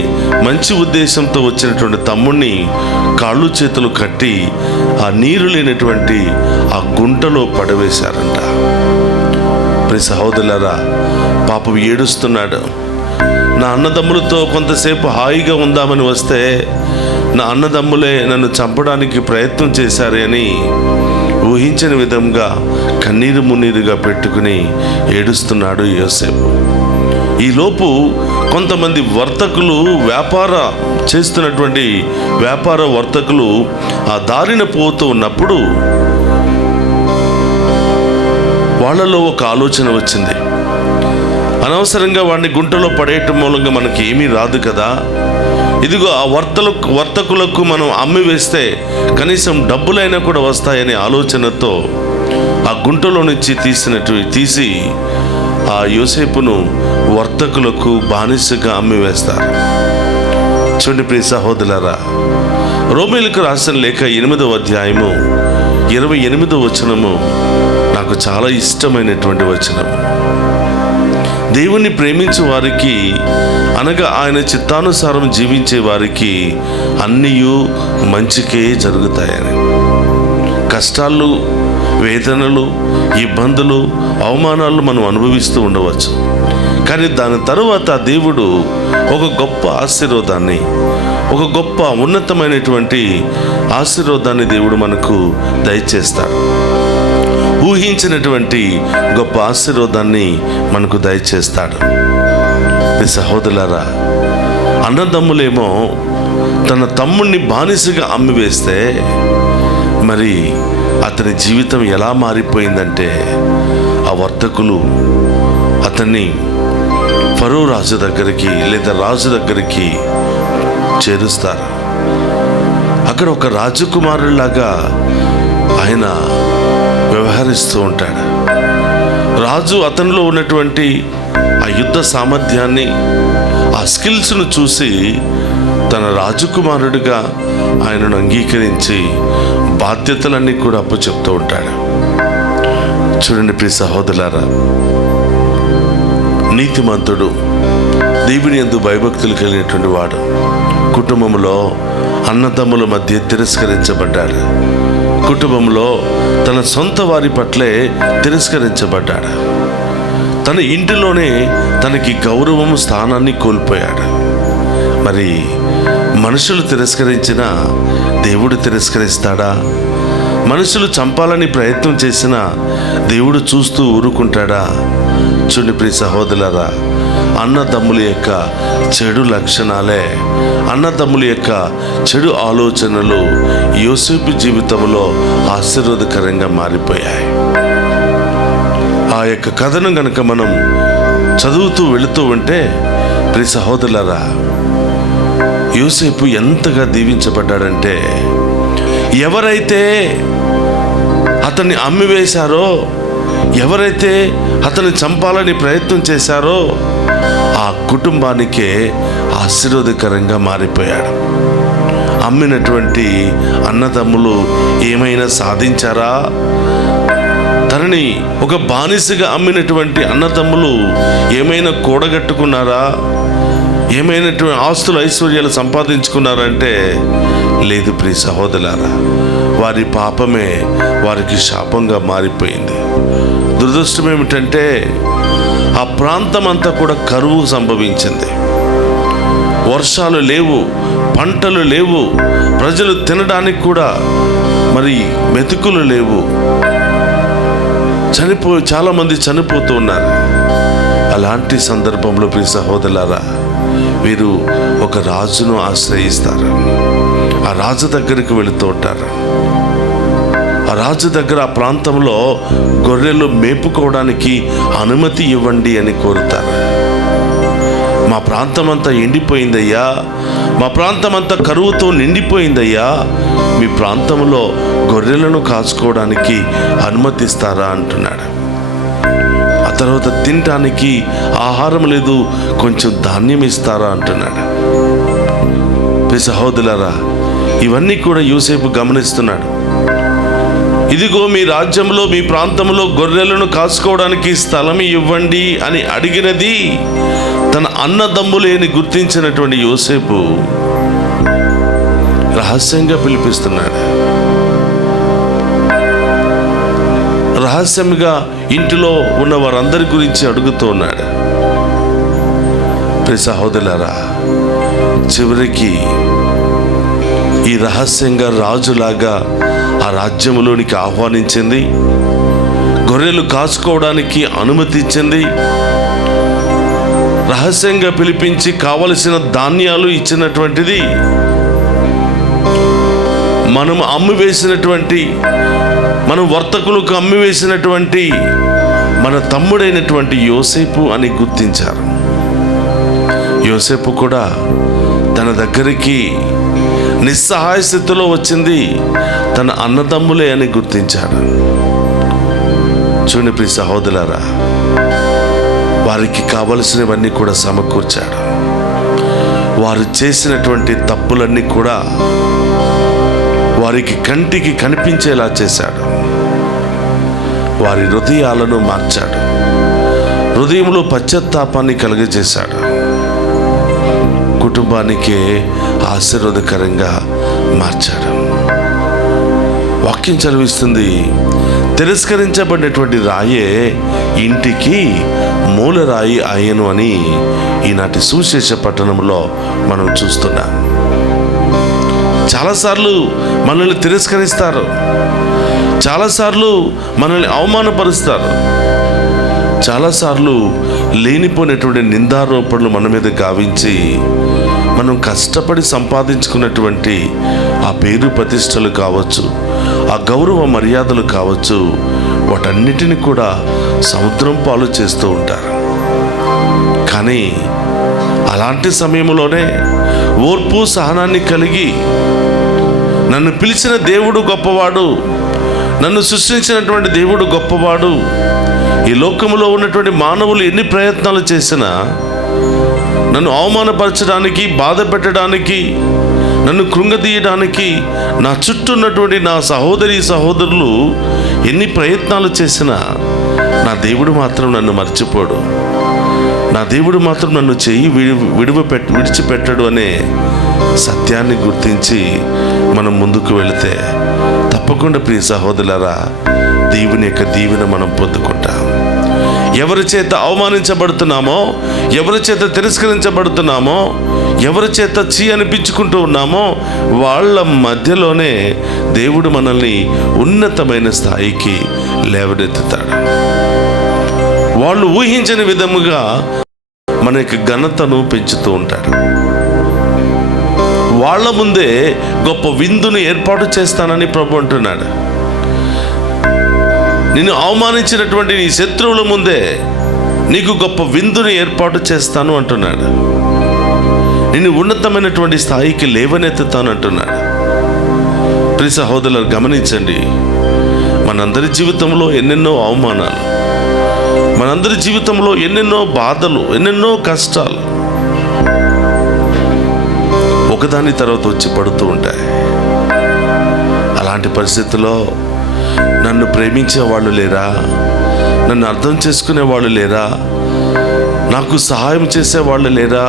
మంచి ఉద్దేశంతో వచ్చినటువంటి తమ్ముడిని కాళ్ళు చేతులు కట్టి ఆ నీరు లేనటువంటి ఆ గుంటలో పడవేశారంట. ప్రియ సహోదరులారా, పాపం ఏడుస్తున్నాడు. నా అన్నదమ్ములతో కొంతసేపు హాయిగా ఉందామని వస్తే నా అన్నదమ్ములే నన్ను చంపడానికి ప్రయత్నం చేశారే అని ఊహించని విధంగా కన్నీరు మున్నీరుగా పెట్టుకుని ఏడుస్తున్నాడు యోసేపు. ఈలోపు కొంతమంది వర్తకులు, వ్యాపార వర్తకులు ఆ దారిన పోతూ ఉన్నప్పుడు వాళ్ళలో ఒక ఆలోచన వచ్చింది. అనవసరంగా వాడిని గుంటలో పడేయటం మూలంగా మనకి ఏమీ రాదు కదా, ఇదిగో ఆ వర్తకులకు మనం అమ్మి వేస్తే కనీసం డబ్బులైనా కూడా వస్తాయనే ఆలోచనతో ఆ గుంటలో నుంచి తీసి ఆ యోసేపును వర్తకులకు బానిసగా అమ్మి వేస్తారు. చూడండి ప్రియ సహోదరులారా, రోమీయులకు రాసిన లేఖ 8వ అధ్యాయము 28వ వచనము నాకు చాలా ఇష్టమైనటువంటి వచనము. దేవుణ్ణి ప్రేమించే వారికి, అనగా ఆయన చిత్తానుసారం జీవించే వారికి అన్నీయు మంచికే జరుగుతాయని. కష్టాలు, వేదనలు, ఇబ్బందులు, అవమానాలు మనం అనుభవిస్తూ ఉండవచ్చు, కానీ దాని తరువాత దేవుడు ఒక గొప్ప ఆశీర్వాదాన్ని, ఒక గొప్ప ఉన్నతమైనటువంటి ఆశీర్వాదాన్ని దేవుడు మనకు దయచేస్తాడు. ఊహించినటువంటి గొప్ప ఆశీర్వాదాన్ని మనకు దయచేస్తాడు. సహోదరులారా, అన్నదమ్ములేమో తన తమ్ముడిని బానిసగా అమ్మివేస్తే మరి అతని జీవితం ఎలా మారిపోయిందంటే, ఆ వర్తకులు అతన్ని ఫరో రాజు దగ్గరికి లేదా రాజు దగ్గరికి చేరుస్తారు. అక్కడ ఒక రాజకుమారులాగా ఆయన వ్యవహరిస్తూ ఉంటాడు. రాజు అతనిలో ఉన్నటువంటి ఆ యుద్ధ సామర్థ్యాన్ని, ఆ స్కిల్స్ను చూసి తన రాజకుమారుడిగా ఆయనను అంగీకరించి బాధ్యతలన్నీ కూడా అప్పచెప్తూ ఉంటాడు. చూడండి ప్రియ సహోదరులారా, నీతిమంతుడు, దేవుని యందు భయభక్తులు కలిగినటువంటి వాడు కుటుంబంలో అన్నదమ్ముల మధ్య తిరస్కరించబడ్డాడు. కుటుంబంలో తన సొంత వారి పట్లే తిరస్కరించబడ్డాడు. తన ఇంటిలోనే తనకి గౌరవం, స్థానాన్ని కోల్పోయాడు. మరి మనుషులు తిరస్కరించినా దేవుడు తిరస్కరిస్తాడా? మనుషులు చంపాలని ప్రయత్నం చేసినా దేవుడు చూస్తూ ఊరుకుంటాడా? చూడండి ప్రియ సహోదరులారా, అన్నదమ్ముల యొక్క చెడు లక్షణాలే, అన్నదమ్ముల యొక్క చెడు ఆలోచనలు యోసేపు జీవితంలో ఆశీర్వాదకరంగా మారిపోయాయి. ఆ యొక్క కథను గనుక మనం చదువుతూ వెళుతూ ఉంటే ప్రియ సహోదరులారా, యోసేపు ఎంతగా దీవించబడ్డాడంటే, ఎవరైతే అతన్ని అమ్మివేశారో, ఎవరైతే అతన్ని చంపాలని ప్రయత్నం చేశారో ఆ కుటుంబానికే ఆశీర్వాదకరంగా మారిపోయాడు. అమ్మినటువంటి అన్నదమ్ములు ఏమైనా సాధించారా? తనని ఒక బానిసగా అమ్మినటువంటి అన్నదమ్ములు ఏమైనా కూడగట్టుకున్నారా? ఏమైనా ఆస్తులు ఐశ్వర్యాలు సంపాదించుకున్నారంటే లేదు ప్రియ సహోదరులారా. వారి పాపమే వారికి శాపంగా మారిపోయింది. దురదృష్టం ఏమిటంటే ఆ ప్రాంతం అంతా కూడా కరువు సంభవించింది. వర్షాలు లేవు, పంటలు లేవు, ప్రజలు తినడానికి కూడా మరి మెతుకులు లేవు. చాలామంది చనిపోతూ ఉన్నారు. అలాంటి సందర్భంలో ప్రియ సహోదరులారా, వీరు ఒక రాజును ఆశ్రయిస్తారు. ఆ రాజు దగ్గరికి వెళుతూ ఉంటారు. ఆ రాజు దగ్గర ఆ ప్రాంతంలో గొర్రెలు మేపుకోవడానికి అనుమతి ఇవ్వండి అని కోరుతారు. మా ప్రాంతం అంతా ఎండిపోయిందయ్యా, మా ప్రాంతం అంతా కరువుతో నిండిపోయిందయ్యా, మీ ప్రాంతంలో గొర్రెలను కాచుకోవడానికి అనుమతిస్తారా అంటున్నాడు. ఆ తర్వాత తినటానికి ఆహారం లేదు, కొంచెం ధాన్యం ఇస్తారా అంటున్నాడు. సహోదరులారా, ఇవన్నీ కూడా యోసేపు గమనిస్తున్నాడు. ఇదిగో మీ రాజ్యంలో, మీ ప్రాంతంలో గొర్రెలను కాసుకోవడానికి స్థలం ఇవ్వండి అని అడిగినది తన అన్నదమ్ములే అని గుర్తించినటువంటి యోసేపు రహస్యంగా పిలిపిస్తున్నాడు. రహస్యంగా ఇంటిలో ఉన్న వారందరి గురించి అడుగుతూ ఉన్నాడు. ప్రియ సహోదరులారా, చివరికి ఈ రహస్యంగా రాజులాగా ఆ రాజ్యంలోనికి ఆహ్వానించింది, గొర్రెలు కాచుకోవడానికి అనుమతి ఇచ్చింది, రహస్యంగా పిలిపించి కావలసిన ధాన్యాలు ఇచ్చినటువంటిది మనం అమ్మివేసినటువంటి, మనం వర్తకులకు అమ్మివేసినటువంటి మన తమ్ముడైనటువంటి యోసేపు అని గుర్తించారు. యోసేపు కూడా తన దగ్గరికి నిస్సహాయ స్థితిలో వచ్చింది తన అన్నదమ్ములే అని గుర్తించాడు. చూడండి ప్రియ సహోదరులారా, వారికి కావలసినవన్నీ కూడా సమకూర్చాడు. వారు చేసినటువంటి తప్పులన్నీ కూడా వారికి కంటికి కనిపించేలా చేశాడు. వారి హృదయాలను మార్చాడు. హృదయంలో పశ్చాత్తాపాన్ని కలుగజేశాడు. కుటుంబానికే ఆశీర్వాదకరంగా మార్చాడు. వాక్యం చదివిస్తుంది, తిరస్కరించబడినటువంటి రాయే ఇంటికి మూలరాయి అయ్యను అని ఈనాటి సువిశేష పట్టణంలో మనం చూస్తున్నాం. చాలాసార్లు మనల్ని తిరస్కరిస్తారు, చాలాసార్లు మనల్ని అవమానపరుస్తారు, చాలాసార్లు లేనిపోయినటువంటి నిందారోపణలు మన మీద గావించి మనం కష్టపడి సంపాదించుకున్నటువంటి ఆ పేరు ప్రతిష్టలు కావచ్చు, ఆ గౌరవ మర్యాదలు కావచ్చు, వాటన్నిటిని కూడా సముద్రం పాలు చేస్తూ ఉంటారు. కానీ అలాంటి సమయంలోనే ఓర్పు సహనాన్ని కలిగి నన్ను పిలిచిన దేవుడు గొప్పవాడు, నన్ను సృష్టించినటువంటి దేవుడు గొప్పవాడు, ఈ లోకంలో ఉన్నటువంటి మానవులు ఎన్ని ప్రయత్నాలు చేసినా నన్ను అవమానపరచడానికి, బాధ పెట్టడానికి, నన్ను కృంగదీయడానికి నా చుట్టూ ఉన్నటువంటి నా సహోదరి సహోదరులు ఎన్ని ప్రయత్నాలు చేసినా నా దేవుడు మాత్రం నన్ను మర్చిపోడు, నా దేవుడు మాత్రం నన్ను చెయ్యి విడిచిపెట్టడు అనే సత్యాన్ని గుర్తించి మనం ముందుకు వెళితే తప్పకుండా ప్రియ సహోదరులారా దేవుని యొక్క దీవెన మనం పొందుకుంటాం. ఎవరి చేత అవమానించబడుతున్నామో, ఎవరి చేత తిరస్కరించబడుతున్నామో, ఎవరి చేత చీ అనిపించుకుంటూ ఉన్నామో వాళ్ళ మధ్యలోనే దేవుడు మనల్ని ఉన్నతమైన స్థాయికి లేవనెత్తుతాడు. వాళ్ళు ఊహించని విధముగా మన యొక్క ఘనతను పెంచుతూ ఉంటాడు. వాళ్ళ ముందే గొప్ప విందును ఏర్పాటు చేస్తానని ప్రభు అంటున్నాడు. నిన్ను అవమానించినటువంటి నీ శత్రువుల ముందే నీకు గొప్ప విందుని ఏర్పాటు చేస్తాను అంటున్నాడు. నిన్ను ఉన్నతమైనటువంటి స్థాయికి లేవనెత్తుతాను అంటున్నాడు. ప్రియ సహోదరులు గమనించండి, మనందరి జీవితంలో ఎన్నెన్నో అవమానాలు, మనందరి జీవితంలో ఎన్నెన్నో బాధలు, ఎన్నెన్నో కష్టాలు ఒకదాని తర్వాత వచ్చి పడుతూ ఉంటాయి. అలాంటి పరిస్థితుల్లో నన్ను ప్రేమించే వాళ్ళు లేరా, నన్ను అర్థం చేసుకునే వాళ్ళు లేరా, నాకు సహాయం చేసే వాళ్ళు లేరా,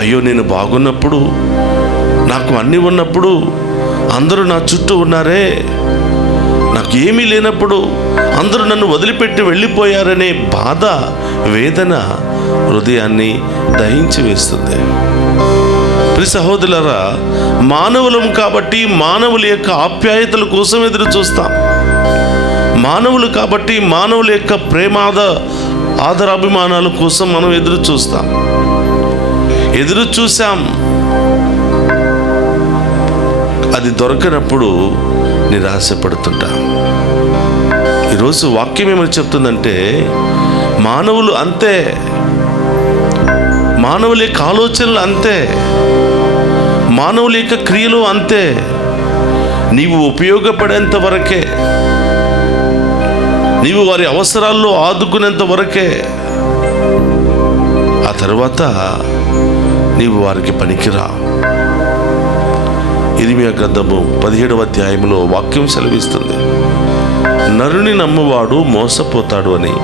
అయ్యో నేను బాగున్నప్పుడు, నాకు అన్నీ ఉన్నప్పుడు అందరూ నా చుట్టూ ఉన్నారే, నాకు ఏమీ లేనప్పుడు అందరూ నన్ను వదిలిపెట్టి వెళ్ళిపోయారనే బాధ, వేదన హృదయాన్ని దహించి వేస్తుంది. ప్రియ సహోదరులారా, మానవులం కాబట్టి మానవుల యొక్క ఆప్యాయతల కోసం ఎదురు చూస్తాం. మానవులు కాబట్టి మానవుల యొక్క ఆదరాభిమానాల కోసం మనం ఎదురు చూస్తాం. ఎదురు చూసాం, అది దొరకనప్పుడు నిరాశపడుతుంటాం. ఈరోజు వాక్యం ఏమని చెప్తుందంటే, మానవులు అంతే, మానవుల యొక్క ఆలోచనలు అంతే, మానవుల యొక్క క్రియలు అంతే. నీవు ఉపయోగపడేంత వరకే, నీవు వారి అవసరాల్లో ఆదుకునేంత వరకే, ఆ తర్వాత నీవు వారికి పనికిరా. ఇర్మీయా గ్రంథము 17వ అధ్యాయంలో వాక్యం సెలవిస్తుంది, నరుని నమ్మువాడు మోసపోతాడు అని,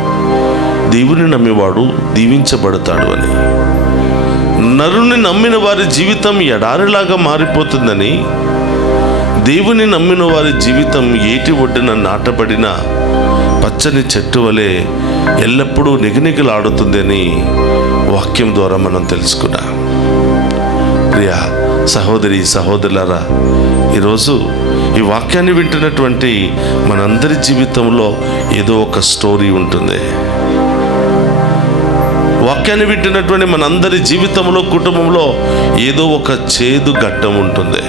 దేవుని నమ్మివాడు దీవించబడతాడు అని. నరుని నమ్మిన వారి జీవితం ఎడారిలాగా మారిపోతుందని, దేవుని నమ్మిన వారి జీవితం ఏటి ఒడ్డున నాటబడిన పచ్చని చెట్టు వలె ఎల్లప్పుడూ నిగనిగలాడుతుందని వాక్యం ద్వారా మనం తెలుసుకున్నాం. ప్రియా సహోదరి సహోదరులారా, ఈరోజు ఈ వాక్యాన్ని వింటున్నటువంటి మనందరి జీవితంలో ఏదో ఒక స్టోరీ ఉంటుంది. వాక్యాన్ని వింటున్నటువంటి మనందరి జీవితంలో, కుటుంబంలో ఏదో ఒక చేదు ఘట్టం ఉంటుంది.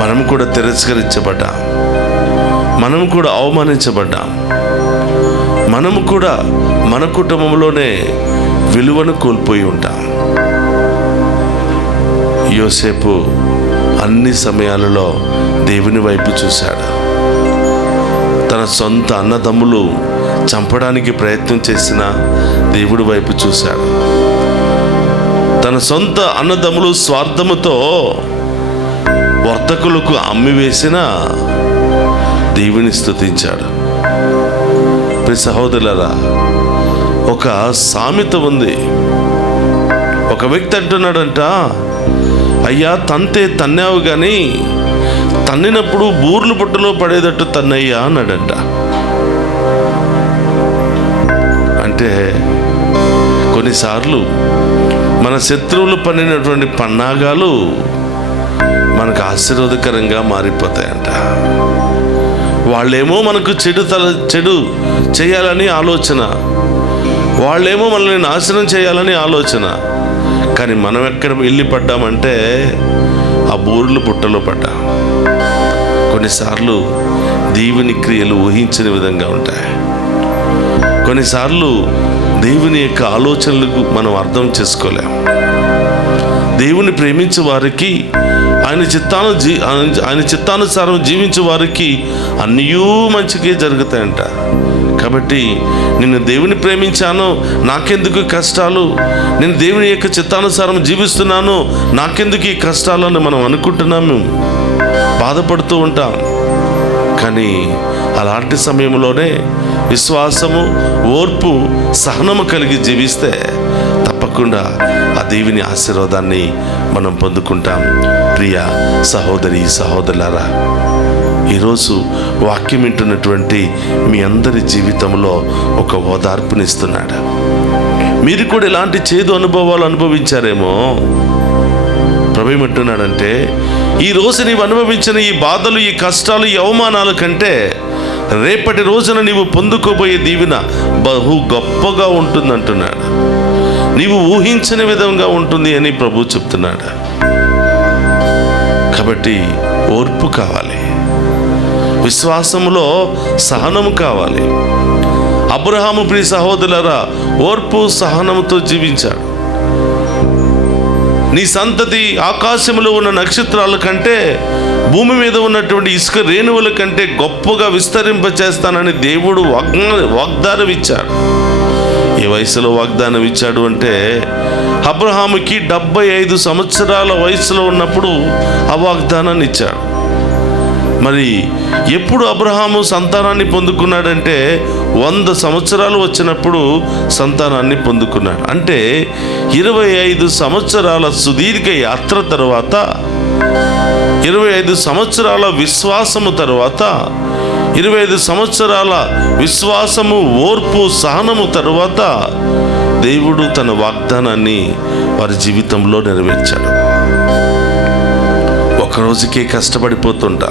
మనం కూడా తిరస్కరించబడ్డాం, మనం కూడా అవమానించబడ్డాం, మనము కూడా మన కుటుంబంలోనే విలువను కోల్పోయి ఉంటాం. యోసేపు అన్ని సమయాలలో దేవుని వైపు చూశాడు. తన సొంత అన్నదమ్ములు చంపడానికి ప్రయత్నం చేసిన దేవుడి వైపు చూశాడు. తన సొంత అన్నదమ్ములు స్వార్థముతో వర్తకులకు అమ్మివేసిన దేవుని స్తుతించాడు. ప్రియ సహోదరులారా, ఒక సామెత ఉంది. ఒక వ్యక్తి అంటున్నాడంట, అయ్యా తంతే తన్నావు కానీ తన్నినప్పుడు బూర్లు పుట్టలో పడేటట్టు తన్నయ్యా అన్నాడంట. అంటే కొన్నిసార్లు మన శత్రువులు పన్నినటువంటి పన్నాగాలు మనకు ఆశీర్వాదకరంగా మారిపోతాయంట. వాళ్ళేమో మనకు చెడు చేయాలని ఆలోచన, వాళ్ళేమో మనల్ని నాశనం చేయాలని ఆలోచన, కానీ మనం ఎక్కడ వెళ్ళి పడ్డామంటే ఆ బూరులు పుట్టలో పడ్డాం. కొన్నిసార్లు దేవుని క్రియలు ఊహించని విధంగా ఉంటాయి. కొన్నిసార్లు దేవుని యొక్క ఆలోచనలకు మనం అర్థం చేసుకోలేం. దేవుని ప్రేమించే వారికి, ఆయన చిత్తానుసారం జీవించే వారికి అన్నీ మంచిగా జరుగుతాయంట. కాబట్టి నేను దేవుని ప్రేమించాను, నాకెందుకు కష్టాలు, నేను దేవుని యొక్క చిత్తానుసారం జీవిస్తున్నాను, నాకెందుకు ఈ కష్టాలని మనం అనుకుంటున్నాము, బాధపడుతూ ఉంటాం. కానీ అలాంటి సమయంలోనే విశ్వాసము, ఓర్పు, సహనము కలిగి జీవిస్తే తప్పకుండా తప్పకుండా ఆ దేవుని ఆశీర్వాదాన్ని మనం పొందుకుంటాం. ప్రియ సహోదరి సహోదరులారా, ఈరోజు వాక్యం వింటున్నటువంటి మీ అందరి జీవితంలో ఒక ఓదార్పునిస్తున్నాడు. మీరు కూడా ఇలాంటి చేదు అనుభవాలు అనుభవించారేమో. ప్రభు ఏమంటున్నాడంటే, ఈరోజు నీవు అనుభవించిన ఈ బాధలు, ఈ కష్టాలు, ఈ అవమానాల కంటే రేపటి రోజున నీవు పొందుకోబోయే దీవెన బహు గొప్పగా ఉంటుందంటున్నాడు. నీవు ఊహించని విధంగా ఉంటుంది అని ప్రభు చెప్తున్నాడు. కాబట్టి ఓర్పు కావాలి, విశ్వాసములో సహనము కావాలి. అబ్రహాము ప్రియ సహోదరులారా ఓర్పు సహనముతో జీవించాడు. నీ సంతతి ఆకాశంలో ఉన్న నక్షత్రాల కంటే, భూమి మీద ఉన్నటువంటి ఇసుక రేణువుల కంటే గొప్పగా విస్తరింపచేస్తానని దేవుడు వాగ్దానం ఇచ్చాడు. ఏ వయసులో వాగ్దానం ఇచ్చాడు అంటే, అబ్రహాముకి 75 సంవత్సరాల వయసులో ఉన్నప్పుడు ఆ వాగ్దానాన్ని ఇచ్చాడు. మరి ఎప్పుడు అబ్రహాము సంతానాన్ని పొందుకున్నాడంటే 100 సంవత్సరాలు వచ్చినప్పుడు సంతానాన్ని పొందుకున్నాడు. అంటే 25 సంవత్సరాల సుదీర్ఘ యాత్ర తర్వాత, 25 సంవత్సరాల విశ్వాసము తర్వాత, 25 సంవత్సరాల విశ్వాసము, ఓర్పు, సహనము తరువాత దేవుడు తన వాగ్దానాన్ని వారి జీవితంలో నెరవేర్చాడు. ఒకరోజుకే కష్టపడిపోతుంటా,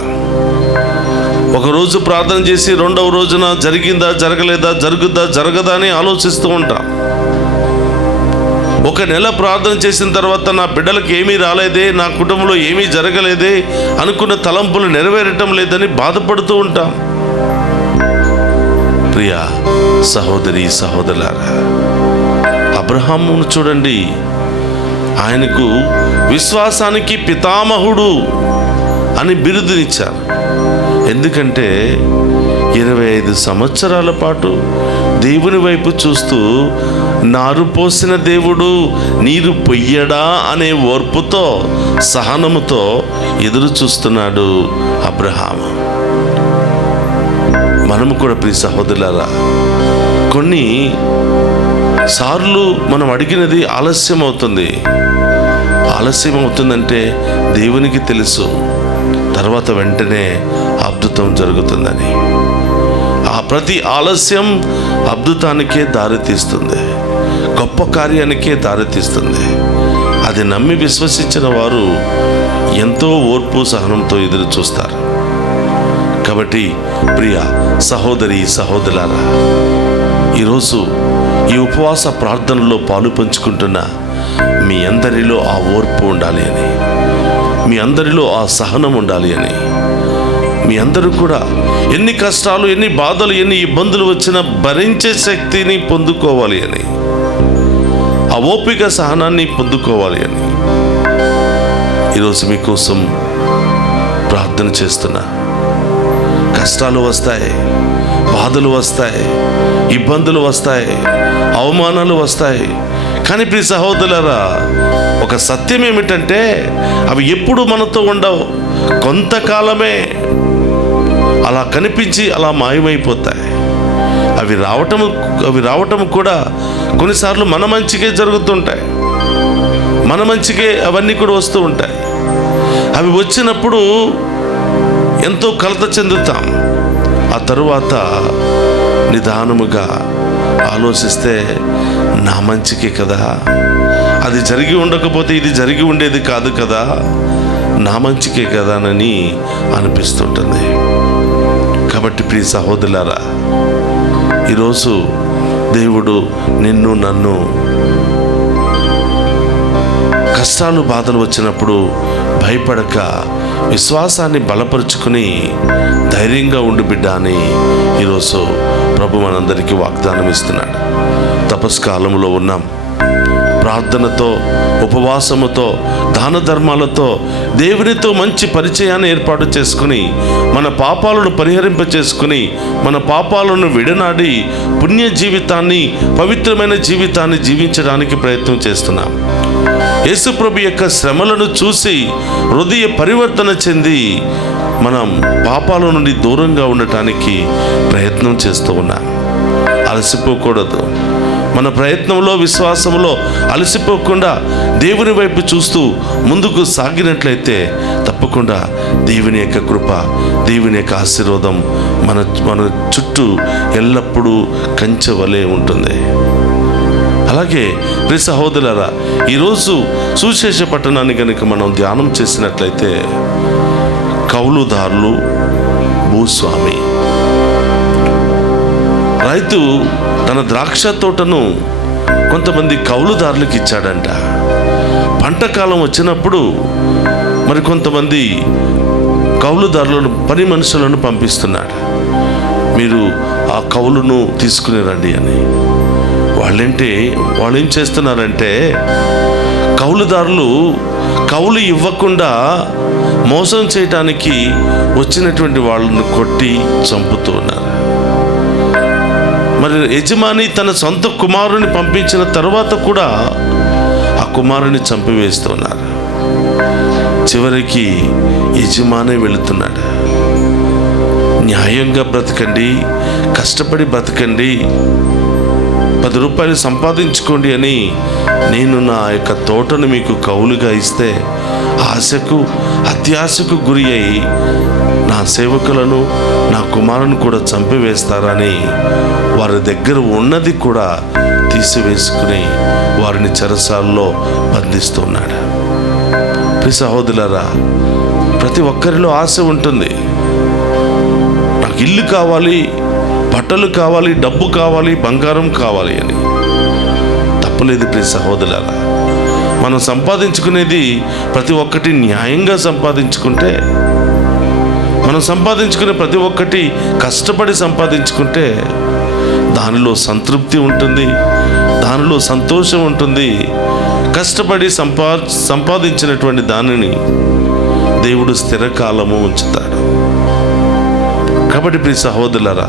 ఒకరోజు ప్రార్థన చేసి రెండవ రోజున జరిగిందా జరగలేదా, జరుగుద్దా జరగదా అని ఆలోచిస్తూ ఉంటా. ఒక నెల ప్రార్థన చేసిన తర్వాత నా బిడ్డలకు ఏమీ రాలేదే, నా కుటుంబంలో ఏమీ జరగలేదే, అనుకున్న తలంపులు నెరవేరటం లేదని బాధపడుతూ ఉంటాం. ప్రియ సహోదరి సహోదరులారా, అబ్రహామును చూడండి, ఆయనకు విశ్వాసానికి పితామహుడు అని బిరుదునిచ్చారు. ఎందుకంటే 25 సంవత్సరాల పాటు దేవుని వైపు చూస్తూ, నారు పోసిన దేవుడు నీరు పొయ్యడా అనే ఓర్పుతో, సహనముతో ఎదురు చూస్తున్నాడు అబ్రహాము. మనము కూడా ప్రియ సహోదరులారా, కొన్ని సార్లు మనం అడిగినది ఆలస్యం అవుతుంది. ఆలస్యం అవుతుందంటే దేవునికి తెలుసు, తర్వాత వెంటనే అద్భుతం జరుగుతుందని. ఆ ప్రతి ఆలస్యం అద్భుతానికే దారితీస్తుంది, గొప్ప కార్యానికే దారితీస్తుంది. అది నమ్మి విశ్వసించిన వారు ఎంతో ఓర్పు సహనంతో ఎదురు చూస్తారు. కాబట్టి ప్రియ సహోదరి సహోదరులారా, ఈరోజు ఈ ఉపవాస ప్రార్థనలో పాలు పంచుకుంటున్న మీ అందరిలో ఆ ఓర్పు ఉండాలి అని, మీ అందరిలో ఆ సహనం ఉండాలి అని, మీ అందరూ కూడా ఎన్ని కష్టాలు, ఎన్ని బాధలు, ఎన్ని ఇబ్బందులు వచ్చినా భరించే శక్తిని పొందుకోవాలి అని, ఆ ఓపిక సహనాన్ని పొందుకోవాలి అని ఈరోజు మీకోసం ప్రార్థన చేస్తున్నా. కష్టాలు వస్తాయి, బాధలు వస్తాయి, ఇబ్బందులు వస్తాయి, అవమానాలు వస్తాయి. కానీ ప్రియ సహోదరులారా, ఒక సత్యం ఏమిటంటే అవి ఎప్పుడు మనతో ఉండవు, కొంతకాలమే అలా కనిపించి అలా మాయమైపోతాయి. అవి రావటం కూడా కొన్నిసార్లు మన మంచికే జరుగుతుంటాయి, మన మంచికే అవన్నీ కూడా వస్తూ ఉంటాయి. అవి వచ్చినప్పుడు ఎంతో కలత చెందుతాం. ఆ తరువాత నిదానముగా ఆలోచిస్తే నా మంచికే కదా, అది జరిగి ఉండకపోతే ఇది జరిగి ఉండేది కాదు కదా, నా మంచికే కదా అని అనిపిస్తుంటుంది. కాబట్టి ప్రియ సహోదరులారా, ఈరోజు దేవుడు నిన్ను నన్ను కష్టాలు బాధలు వచ్చినప్పుడు భయపడక విశ్వాసాన్ని బలపరుచుకుని ధైర్యంగా ఉండు బిడ్డ అని ఈరోజు ప్రభు మనందరికీ వాగ్దానం ఇస్తున్నాడు. తపస్కాలంలో ఉన్నాం. ప్రార్థనతో, ఉపవాసముతో, దాన ధర్మాలతో దేవునితో మంచి పరిచయాన్ని ఏర్పాటు చేసుకుని, మన పాపాలను పరిహరింపచేసుకుని, మన పాపాలను విడనాడి పుణ్య జీవితాన్ని, పవిత్రమైన జీవితాన్ని జీవించడానికి ప్రయత్నం చేస్తున్నాం. యేసుప్రభు యొక్క శ్రమలను చూసి హృదయ పరివర్తన చెంది మనం పాపాల నుండి దూరంగా ఉండటానికి ప్రయత్నం చేస్తూ ఉన్నాం. అలసిపోకూడదు. మన ప్రయత్నంలో విశ్వాసంలో అలసిపోకుండా దేవుని వైపు చూస్తూ ముందుకు సాగినట్లయితే తప్పకుండా దేవుని యొక్క కృప, దేవుని యొక్క ఆశీర్వాదం మన చుట్టూ ఎల్లప్పుడూ కంచె వలె ఉంటుంది. అలాగే ప్రియ సహోదరులారా, ఈరోజు సువిశేష పట్టణాన్ని కనుక మనం ధ్యానం చేసినట్లయితే కౌలుదారులు, భూస్వామి. రైతు తన ద్రాక్ష తోటను కొంతమంది కౌలుదారులకు ఇచ్చాడంట. పంట కాలం వచ్చినప్పుడు మరి కొంతమంది కౌలుదారులను, పని మనుషులను పంపిస్తున్నాడు. మీరు ఆ కౌలును తీసుకుని రండి అని. వాళ్ళు ఏం చేస్తున్నారంటే, కౌలుదారులు కౌలు ఇవ్వకుండా మోసం చేయటానికి వచ్చినటువంటి వాళ్ళను కొట్టి చంపుతూ ఉన్నారు. మరి యజమాని తన సొంత కుమారుని పంపించిన తర్వాత కూడా ఆ కుమారుని చంపివేస్తున్నారు. చివరికి యజమాని వెళుతున్నాడు. న్యాయంగా బ్రతకండి, కష్టపడి బ్రతకండి, 10 రూపాయలు సంపాదించుకోండి అని నేను నా యొక్క తోటను మీకు కౌలుగా ఇస్తే ఆశకు, అత్యాశకు గురి అయి నా సేవకులను, నా కుమారుని కూడా చంపివేస్తారని వారి దగ్గర ఉన్నది కూడా తీసివేసుకుని వారిని చెరసాలలో బంధిస్తున్నాడు. ప్రియ సహోదరులారా, ప్రతి ఒక్కరిలో ఆశ ఉంటుంది. నాకు ఇల్లు కావాలి, బట్టలు కావాలి, డబ్బు కావాలి, బంగారం కావాలి అని. తప్పులేదు ప్రియ సహోదరులారా. మనం సంపాదించుకునేది ప్రతి ఒక్కటి న్యాయంగా సంపాదించుకుంటే, మనం సంపాదించుకునే ప్రతి ఒక్కటి కష్టపడి సంపాదించుకుంటే దానిలో సంతృప్తి ఉంటుంది, దానిలో సంతోషం ఉంటుంది. కష్టపడి సంపాదించినటువంటి దానిని దేవుడు స్థిరకాలము ఉంచుతాడు. కాబట్టి ప్రియ సహోదరులారా,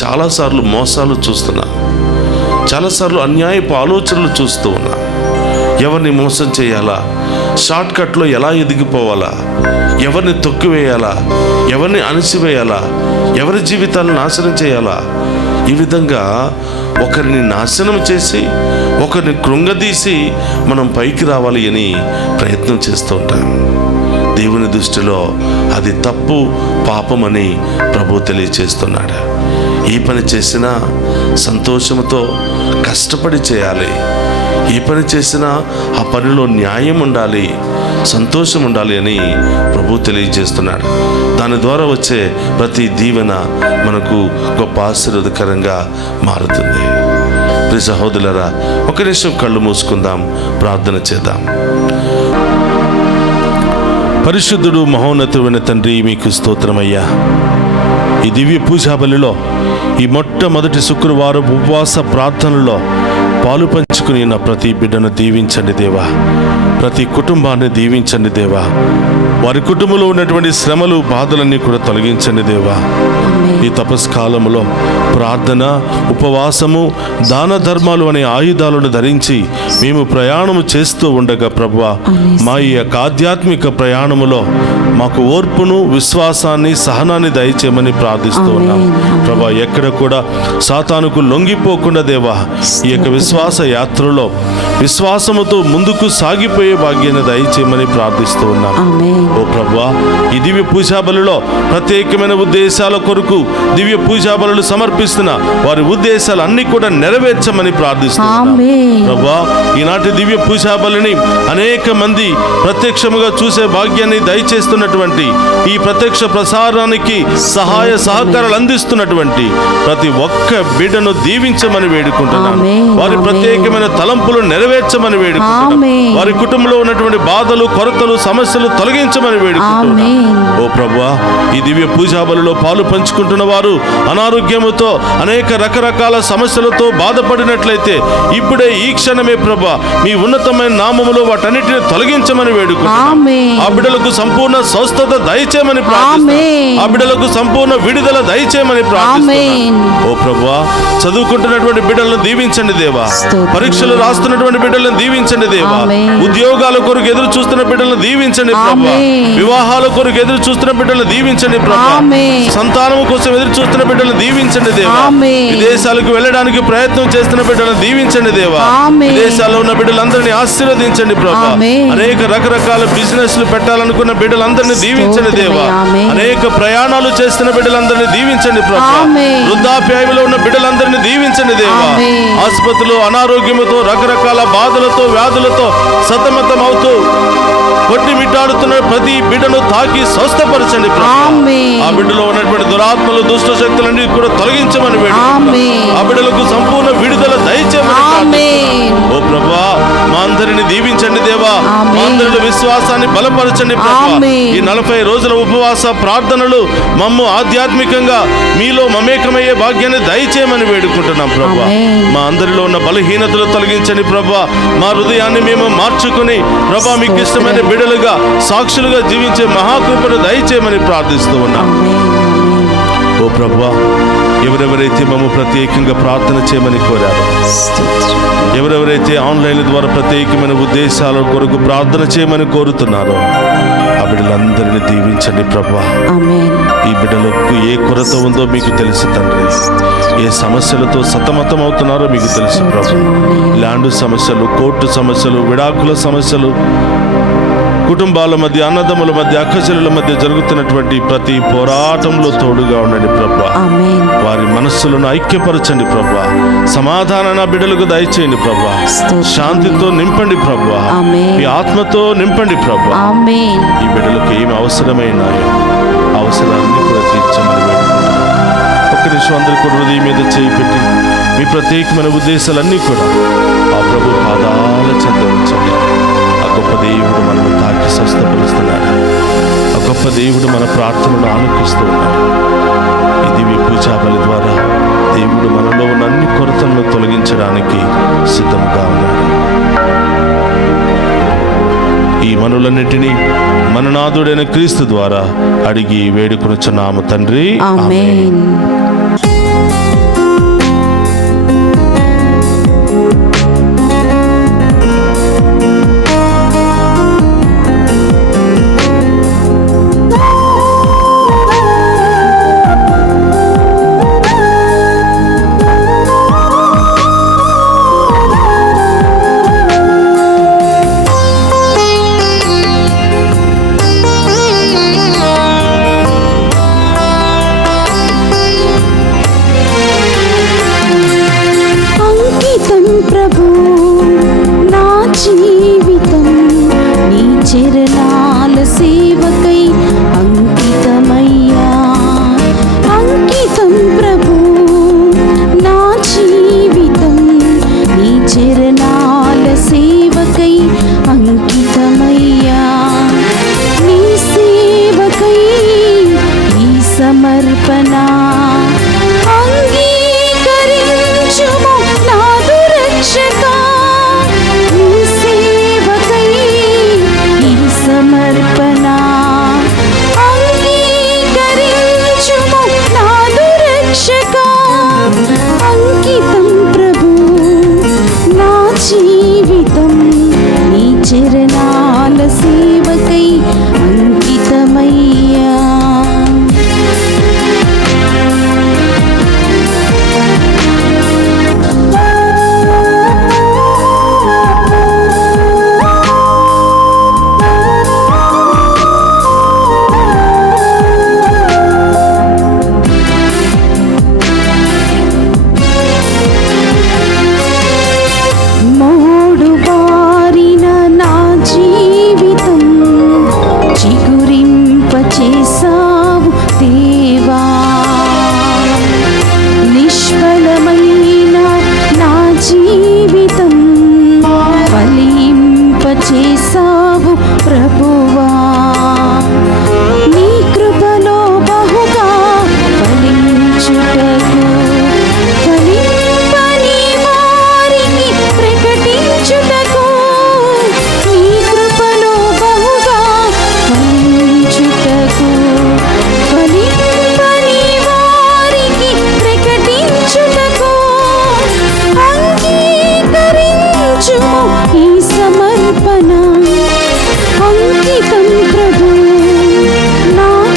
చాలాసార్లు మోసాలు చూస్తున్నా, చాలాసార్లు అన్యాయపు ఆలోచనలు చూస్తూ ఉన్నా. ఎవరిని మోసం చేయాలా, షార్ట్ కట్లో ఎలా ఎదిగిపోవాలా, ఎవరిని తొక్కివేయాలా, ఎవరిని అణిసివేయాలా, ఎవరి జీవితాలను నాశనం చేయాలా, ఈ విధంగా ఒకరిని నాశనం చేసి ఒకరిని కృంగదీసి మనం పైకి రావాలి అని ప్రయత్నం చేస్తూ ఉంటాం. దేవుని దృష్టిలో అది తప్పు, పాపమని ప్రభు తెలియచేస్తున్నాడు. ఏ పని చేసినా సంతోషంతో కష్టపడి చేయాలి. ఏ పని చేసినా ఆ పనిలో న్యాయం ఉండాలి, సంతోషం ఉండాలి అని ప్రభు తెలియజేస్తున్నాడు. దాని ద్వారా వచ్చే ప్రతి దీవెన మనకు గొప్ప ఆశీర్వాదకరంగా మారుతుంది. ప్రియ సహోదరులారా, ఒక నిమిషం కళ్ళు మూసుకుందాం, ప్రార్థన చేద్దాం. పరిశుద్ధుడు, మహోన్నతుడైన తండ్రి, మీకు స్తోత్రమయ్యా. ఈ దివ్య పూజా బలిలో, ఈ మొట్టమొదటి శుక్రవారం ఉపవాస ప్రార్థనలో పాలు పంచుకుని నా ప్రతి బిడ్డను దీవించండి దేవా. ప్రతి కుటుంబాన్ని దీవించండి దేవా. వారి కుటుంబంలో ఉన్నటువంటి శ్రమలు, బాధలన్నీ కూడా తొలగించండి దేవా. ఈ తపస్కాలంలో ప్రార్థన, ఉపవాసము, దాన ధర్మాలు అనే ఆయుధాలను ధరించి మేము ప్రయాణము చేస్తూ ఉండగా ప్రభువా, మా ఈ యొక్క ఆధ్యాత్మిక ప్రయాణములో మాకు ఓర్పును, విశ్వాసాన్ని, సహనాన్ని దయచేయమని ప్రార్థిస్తూ ఉన్నాం ప్రభా. ఎక్కడ కూడా సాతానుకు లొంగిపోకుండా దేవా, ఈ యొక్క విశ్వాస యాత్రలో విశ్వాసముతో ముందుకు సాగిపోయే భాగ్యాన్ని దయచేయమని ప్రార్థిస్తూ ఉన్నాం. ఓ ప్రభువా, ఈ దివ్య పూజా బలిలో ప్రత్యేకమైన ఉద్దేశాల కొరకు దివ్య పూజా బలులు సమర్పిస్తున్న వారి ఉద్దేశాలు అన్ని కూడా నెరవేర్చమని ప్రార్థిస్తున్నాం ప్రభువా. ఈనాటి దివ్య పూజా బలిని అనేక మంది ప్రత్యక్షముగా చూసే భాగ్యాన్ని దయచేస్తున్నటువంటి, ఈ ప్రత్యక్ష ప్రసారానికి సహాయ సహకారాలు అందిస్తున్నటువంటి ప్రతి ఒక్క బిడ్డను దీవించమని వేడుకుంటున్నాను. వారి ప్రత్యేకమైన తలంపులు నెరవేర్చమని వేడుకుంటున్నాను. వారి కుటుంబంలో ఉన్నటువంటి బాధలు, కొరతలు, సమస్యలు తొలగించమని వేడుకుంటున్నాను. ఓ ప్రభువా, ఈ దివ్య పూజా బలిలో పాలు పంచుకుంటున్న వారు అనారోగ్యముతో అనేక రకరకాల సమస్యలతో బాధపడినట్లయితే ఇప్పుడే ఈ క్షణమే ప్రభువా మీ ఉన్నతమైన నామములో వాటన్నిటిని తొలగించమని వేడుకుంటున్నాను. ఆ బిడ్డలకు సంపూర్ణ స్వస్థత దయచేయమని ప్రార్థిస్తున్నాం. ఆమేన్. ఆ బిడ్డలకు సంపూర్ణ విడుదల దయచేయమని ప్రార్థిస్తున్నాం. ఆమేన్. ఓ ప్రభువా, చదువుకుంటున్నటువంటి బిడ్డలను దీవించండి దేవా. స్తోత్రం. పరీక్షలు రాస్తున్నటువంటి బిడ్డలను దీవించండి దేవా. ఆమేన్. ఉద్యోగాల కొరకు ఎదురు చూస్తున్న బిడ్డలను దీవించండి ప్రభువా. ఆమేన్. వివాహాల కొరకు ఎదురు చూస్తున్న బిడ్డలను దీవించండి ప్రభువా. ఆమేన్. సంతానం కోసం ఎదురు చూస్తున్న బిడ్డలను దీవించండి దేవా. ఆమేన్. విదేశాలకు వెళ్ళడానికి ప్రయత్నం చేస్తున్న బిడ్డలను దీవించండి దేవా. ఆమేన్. విదేశాల్లో ఉన్న బిడ్డలందరినీ ఆశీర్వదించండి ప్రభువా. ఆమేన్. అనేక రకరకాల బిజినెస్లు పెట్టాలనుకున్న బిడ్డలందరినీ దీవించండి దేవా. ఆమేన్. అనేక ప్రయాణాలు చేస్తున్న బిడ్డలందరినీ దీవించండి ప్రభువా. ఆమేన్. వృద్ధాప్యాయంలో ఉన్న బిడ్డలందరినీ దీవించండి దేవా. ఆమేన్. ఆసుపత్రిలో అనారోగ్యముతో రకరకాల బాధలతో వ్యాధులతో సతమతం అవుతూ కొట్టిమిట్టాడుతున్న ప్రతి బిడ్డను తాకి స్వస్థపరచండి ప్రభువా. ఆమేన్. ఆ బిడ్డలో ఉన్నటువంటి దురాత్మలు దుష్ట శక్తులన్నీ కూడా తొలగించమని వేడుకుంటున్నాం. ఆమేన్. ఆ బిడ్డలకు సంపూర్ణ విడుదల దయచేయమని ఆమేన్. ప్రార్థిస్తున్నాం. ఓ ప్రభువా, మా అందరిని దీవించండి దేవా. ఆమేన్. మా అందరిలో విశ్వాసాన్ని బలపరచండి ప్రభువా. ఆమేన్. ఈ 40 రోజుల ఉపవాస ప్రార్థనలు మమ్ము ఆధ్యాత్మికంగా మీలో మమేకమయ్యే భాగ్యాన్ని దయచేయమని వేడుకుంటున్నాం ప్రభువా. ఆమేన్. మా అందరిలో ఉన్న బలహీనతలు తొలగించండి ప్రభువా. మా హృదయాన్ని మేము మార్చుకుని ప్రభువా మీకు ఇష్టమైన బిడ్డలుగా సాక్షులుగా జీవించే మహాకృపను దయచేయమని ప్రార్థిస్తూ ఉన్నాం. ఆమేన్. ఆమేన్. ఓ ప్రభువా, ఎవరెవరైతే మమ్మ ప్రత్యేకంగా ప్రార్థన చేయమని కోరారో, స్తోత్రం. ఎవరెవరైతే ఆన్లైన్ ద్వారా ప్రత్యేకమైన ఉద్దేశాల కొరకు ప్రార్థన చేయమని కోరుతున్నారో ఆ బిడ్డలందరినీ దీవించండి ప్రభువా. ఆమేన్. ఈ బిడ్డలకు ఏ కొరత ఉందో మీకు తెలుసు తండ్రి. ఏ సమస్యలతో సతమతం అవుతున్నారో మీకు తెలుసు ప్రభు. ల్యాండ్ సమస్యలు, కోర్టు సమస్యలు, విడాకుల సమస్యలు, కుటుంబాల మధ్య, అన్నదమ్ముల మధ్య, అక్కచెల్లెల మధ్య జరుగుతున్నటువంటి ప్రతి పోరాటంలో తోడుగా ఉండండి ప్రభువా. ఆమేన్. వారి మనస్సులను ఐక్యపరచండి ప్రభువా. సమాధానాన్ని ఆ బిడ్డలకు దయచేయండి ప్రభువా. స్తోత్రం. శాంతితో నింపండి ప్రభువా. ఆమేన్. మీ ఆత్మతో నింపండి ప్రభువా. ఆమేన్. ఈ బిడ్డలకు ఏమి అవసరమైనాయో అవసరాన్ని కూడా తీర్చమని వేడుకుంటున్నాం. ఒక్క నిమిషం అందరి కూడా హృదయం మీద చేయి పెట్టి మీ ప్రత్యేకమైన ఉద్దేశాలన్నీ కూడా ఆ ప్రభు పాదాల చెంత ఉంచండి. ఆ గొప్ప దేవుడు మనల్ని తాకి స్వస్థపరుస్తున్నాడు. ఆ గొప్ప దేవుడు మన ప్రార్థనను ఆలకిస్తూ ఉన్నాడు. ఈ దివ్య పూజా బలి ద్వారా దేవుడు మనలో ఉన్న అన్ని కొరతలను తొలగించడానికి సిద్ధంగా ఉన్నాడు. ఈ మనులన్నిటినీ మన నాథుడైన క్రీస్తు ద్వారా అడిగి వేడుకొనుచున్నాము తండ్రి. ఆమేన్.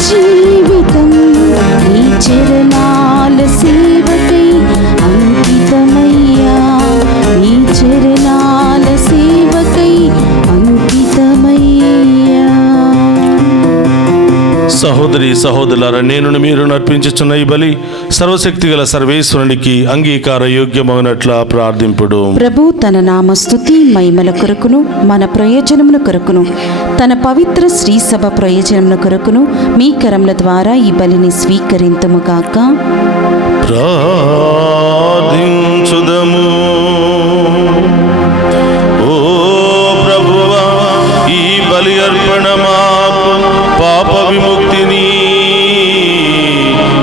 జీవితం నీ చరణాల సేవకై అంకితమయ్యా, నీ చరణాల సేవకై అంకితమయ్యా. సహోదరి సహోదరులారా, నేను మీరు నర్పించుచున్న ఈ బలి సర్వశక్తిగల సర్వేశ్వరునికి అంగీకార యోగ్యమగినట్ల ప్రార్థింపుడు. ప్రభు తన నామస్తుతి మహిమల కొరకును మన ప్రయోజనముల కొరకును తన పవిత్ర శ్రీ సభ ప్రయోజనముల కొరకును మీ కరముల ద్వారా ఈ బలిని స్వీకరింతుముగాక. ప్రార్థించుదము. ఓ ప్రభువా, ఈ బలి అర్పణ మాకు పాప విముక్తిని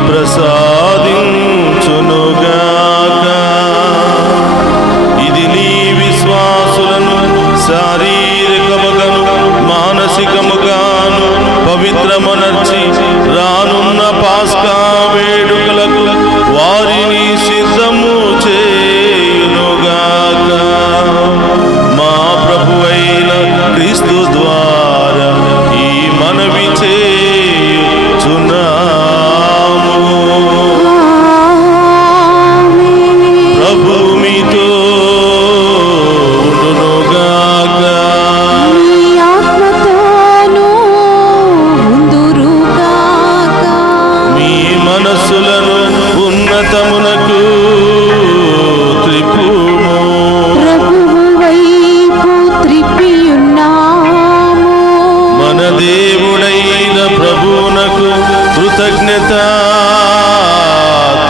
ప్రసాదించునుగాక. ఇది నీ విశ్వాసులను శారీరకముగాను మానసికముగాను పవిత్రమనర్చి రానున్న పాస్కా వేడుకలకు వారిని సిద్ధము చేయునుగాక. మా ప్రభువైన క్రీస్తు ద్వారా ఈ మనవి చేయుచున్నాము. ప్రభు మీతో ఉండునుగాక. నీ ఆత్మతోనూ ఉందురుగాక. మీ మనస్సులను ఉన్నతమునకు త్రిప్పుము. ప్రభువు వైపు త్రిప్పియున్నాము. మన దేవుడైన ప్రభువునకు కృతజ్ఞత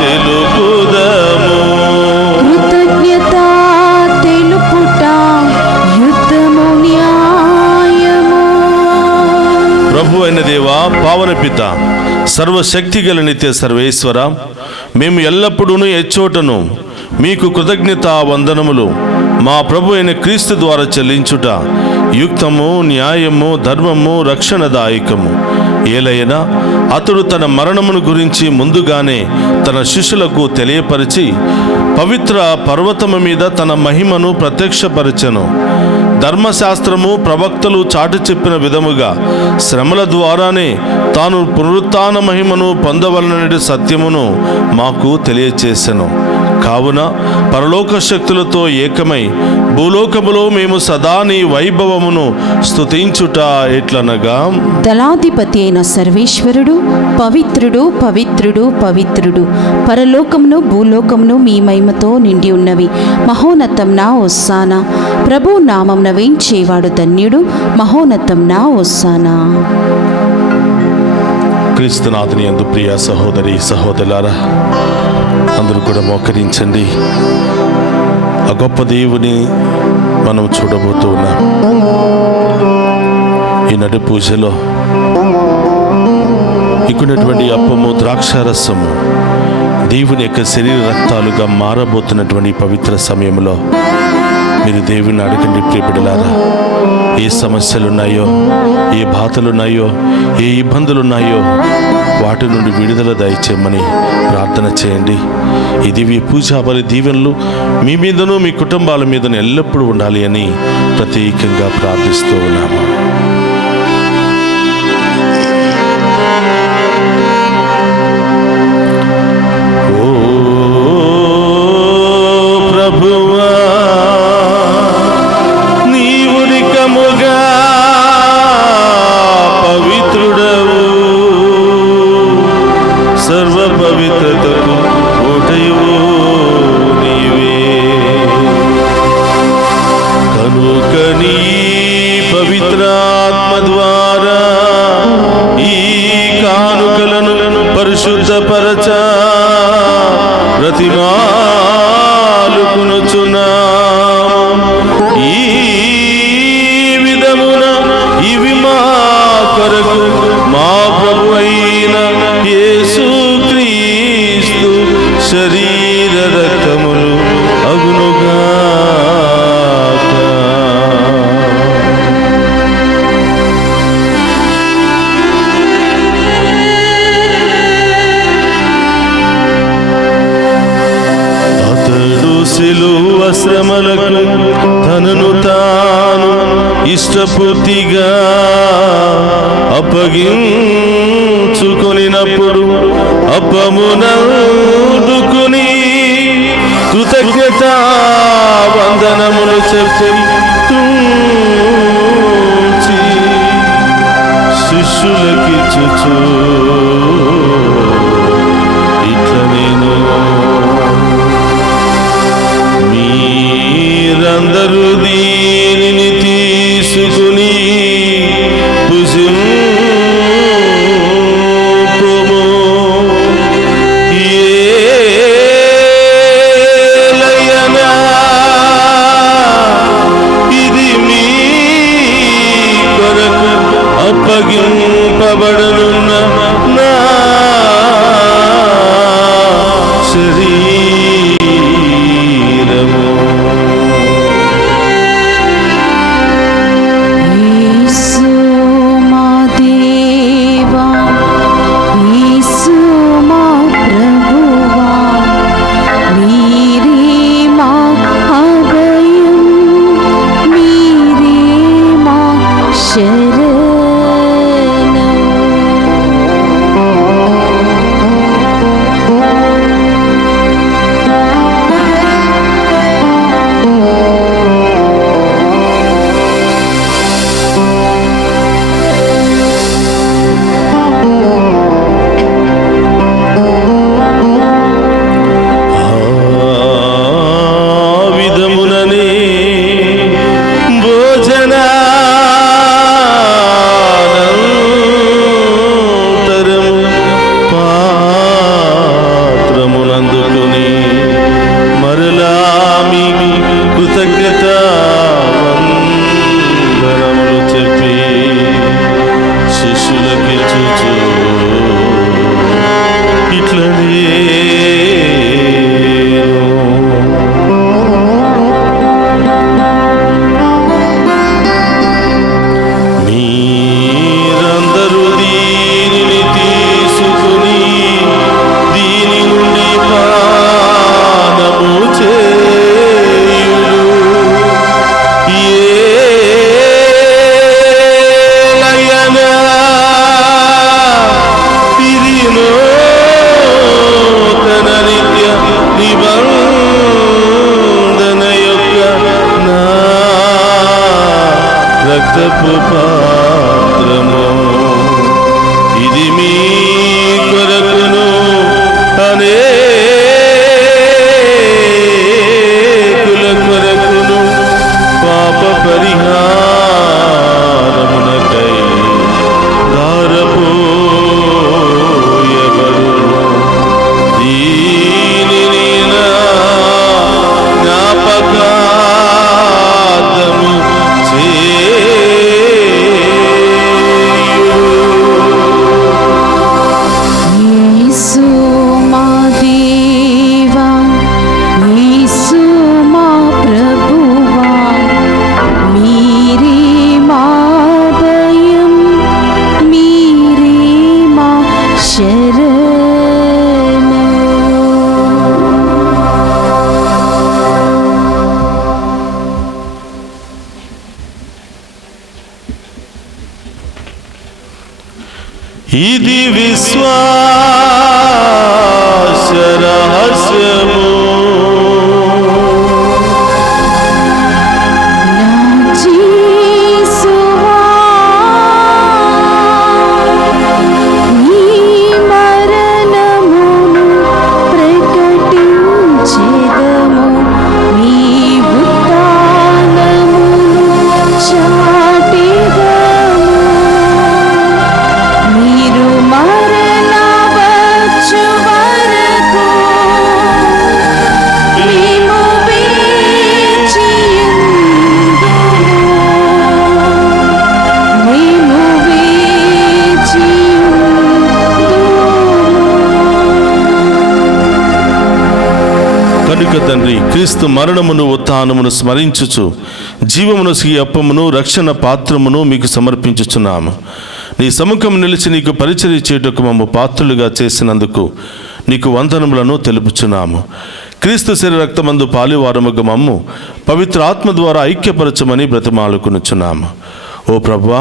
తెలుపుదము. కృతజ్ఞత తెలుపుట యుద్ధము న్యాయము. ప్రభు అయిన దేవా, పావన పిత, సర్వశక్తి గల నిత్య సర్వేశ్వర, మేము ఎల్లప్పుడూ ఎచ్చోటను మీకు కృతజ్ఞత వందనములు మా ప్రభు అయిన క్రీస్తు ద్వారా చెల్లించుట యుక్తము, న్యాయము, ధర్మము, రక్షణదాయకము. ఏలైనా అతడు తన మరణమును గురించి ముందుగానే తన శిష్యులకు తెలియపరిచి పవిత్ర పర్వతము మీద తన మహిమను ప్రత్యక్షపరచెను. ధర్మశాస్త్రము ప్రవక్తలు చాటి చెప్పిన విధముగా శ్రమల ద్వారానే తాను పునరుత్థాన మహిమను పొందవలననే సత్యమును మాకు తెలియచేసెను. కావున పరలోక శక్తులతో ఏకమై భూలోకములో మేము సదా నీ వైభవమును స్తుతించుట ఎట్లనగా, దళాధిపతి అయిన సర్వేశ్వరుడు పవిత్రుడు పవిత్రుడు పవిత్రుడు, పరలోకమును భూలోకమును మీ మహిమతో నిండి ఉన్నవి. మహోన్నతం నా ఒస్సానా. ప్రభు నామమున వేంచేవాడు ధన్యుడు. మహోన్నతం నా ఒస్సానా. క్రీస్తునాథుని యందు ప్రియ సహోదరి సహోదరులారా, అందరూ కూడా మోకరించండి. ఆ గొప్ప దేవుని మనం చూడబోతూ ఉన్నాం. ఈనాటి పూజలో ఇక్కడున్నటువంటి అప్పము, ద్రాక్షారసము దేవుని యొక్క శరీర రక్తాలుగా మారబోతున్నటువంటి పవిత్ర సమయంలో మీరు దేవుని అడగండి. ప్రియబిడ్డలారా, ఏ సమస్యలున్నాయో, ఏ బాధలున్నాయో, ఏ ఇబ్బందులున్నాయో వాటి నుండి విడుదల దయచేయమని ప్రార్థన చేయండి. ఈ దివ్య పూజా బలి దీవెనలు మీ మీదను మీ కుటుంబాల మీదను ఎల్లప్పుడూ ఉండాలి అని ప్రత్యేకంగా ప్రార్థిస్తూ ఉన్నాము. ఓ ప్రభువా, నీవు నికముగా పవిత్రుడవు, సర్వ పవిత్రతకు ఓటయువు నీవే. కనుక నీ పవిత్రాత్మ ద్వారా ఈ కానుకలను పరిశుద్ధపరచ బ్రతిమాలుకొనుచున్నాము. ఈ విధమున ఇవి మా కొరకు మా ప్రభు అయిన యేసుక్రీస్తు శరీర రక్తములు అగునుగాక. అతడు సిలువ శ్రమలకు తనను తాను ఇష్టపూర్తిగా అప్పగించుకొనెను. అప్పమునందుకుని కృతజ్ఞత వందనములు చెప్పి శిష్యులకిచ్చుచు ఇట్లా నేను మీరందరూ దీనిని తీసుకుని భుజింపుము. ఏలయనా ఇది మీ కొరకు అప్పగింపబడనున్న నా శరీరము. యేసు మా దేవా, యేసు మా ప్రభువా, మీరే మా అభయం, మీరే మా శరణం. విధముననే భోజనానంతరము పాత్రమునందుకుని మరలా మీ కృతజ్ఞత వందనములు చెప్పి శిష్యులకిచ్చుచు ఇట్లనే మీరందరూ దీనిని తీసుకుని దీని నుండి పానము చేయుడు. ఏలయనా ఇది నూతన నిత్య నిబంధన యొక్క నా రక్తపు పాత్రము. ఇది మీ కొరకును అనేకుల కొరకును పాప పరిహారమునకై ధారపోయబడును. దీనిని నా జ్ఞాపకార్థము యేసు మా దేవా, యేసు మా ప్రభువా, మీరే మా భయం, మీరే మా శరణం. ఇది విశ్వాస రహస్యము. నా జీసువా, నీ మరణమును ప్రకటించెదము, నీ ఉత్థానమును చాటెదము. మీరు మరలా వచ్చు వరకు మేము వేచియుందుము. మేము వేచియుందుము. కనుక తండ్రి, క్రీస్తు మరణమును ఉత్థానమును స్మరించుచు జీవమును ఈ అప్పమును రక్షణ పాత్రమును మీకు సమర్పించుచున్నాము. నీ సముఖం నిలిచి నీకు పరిచర్య చేయుటకు మమ్ము పాత్రులుగా చేసినందుకు నీకు వందనములను తెలుపుచున్నాము. క్రీస్తు శరీర రక్తమందు పాలివారముగా మమ్ము పవిత్ర ఆత్మ ద్వారా ఐక్యపరచమని బ్రతిమాలుకొనుచున్నాము. ఓ ప్రభువా,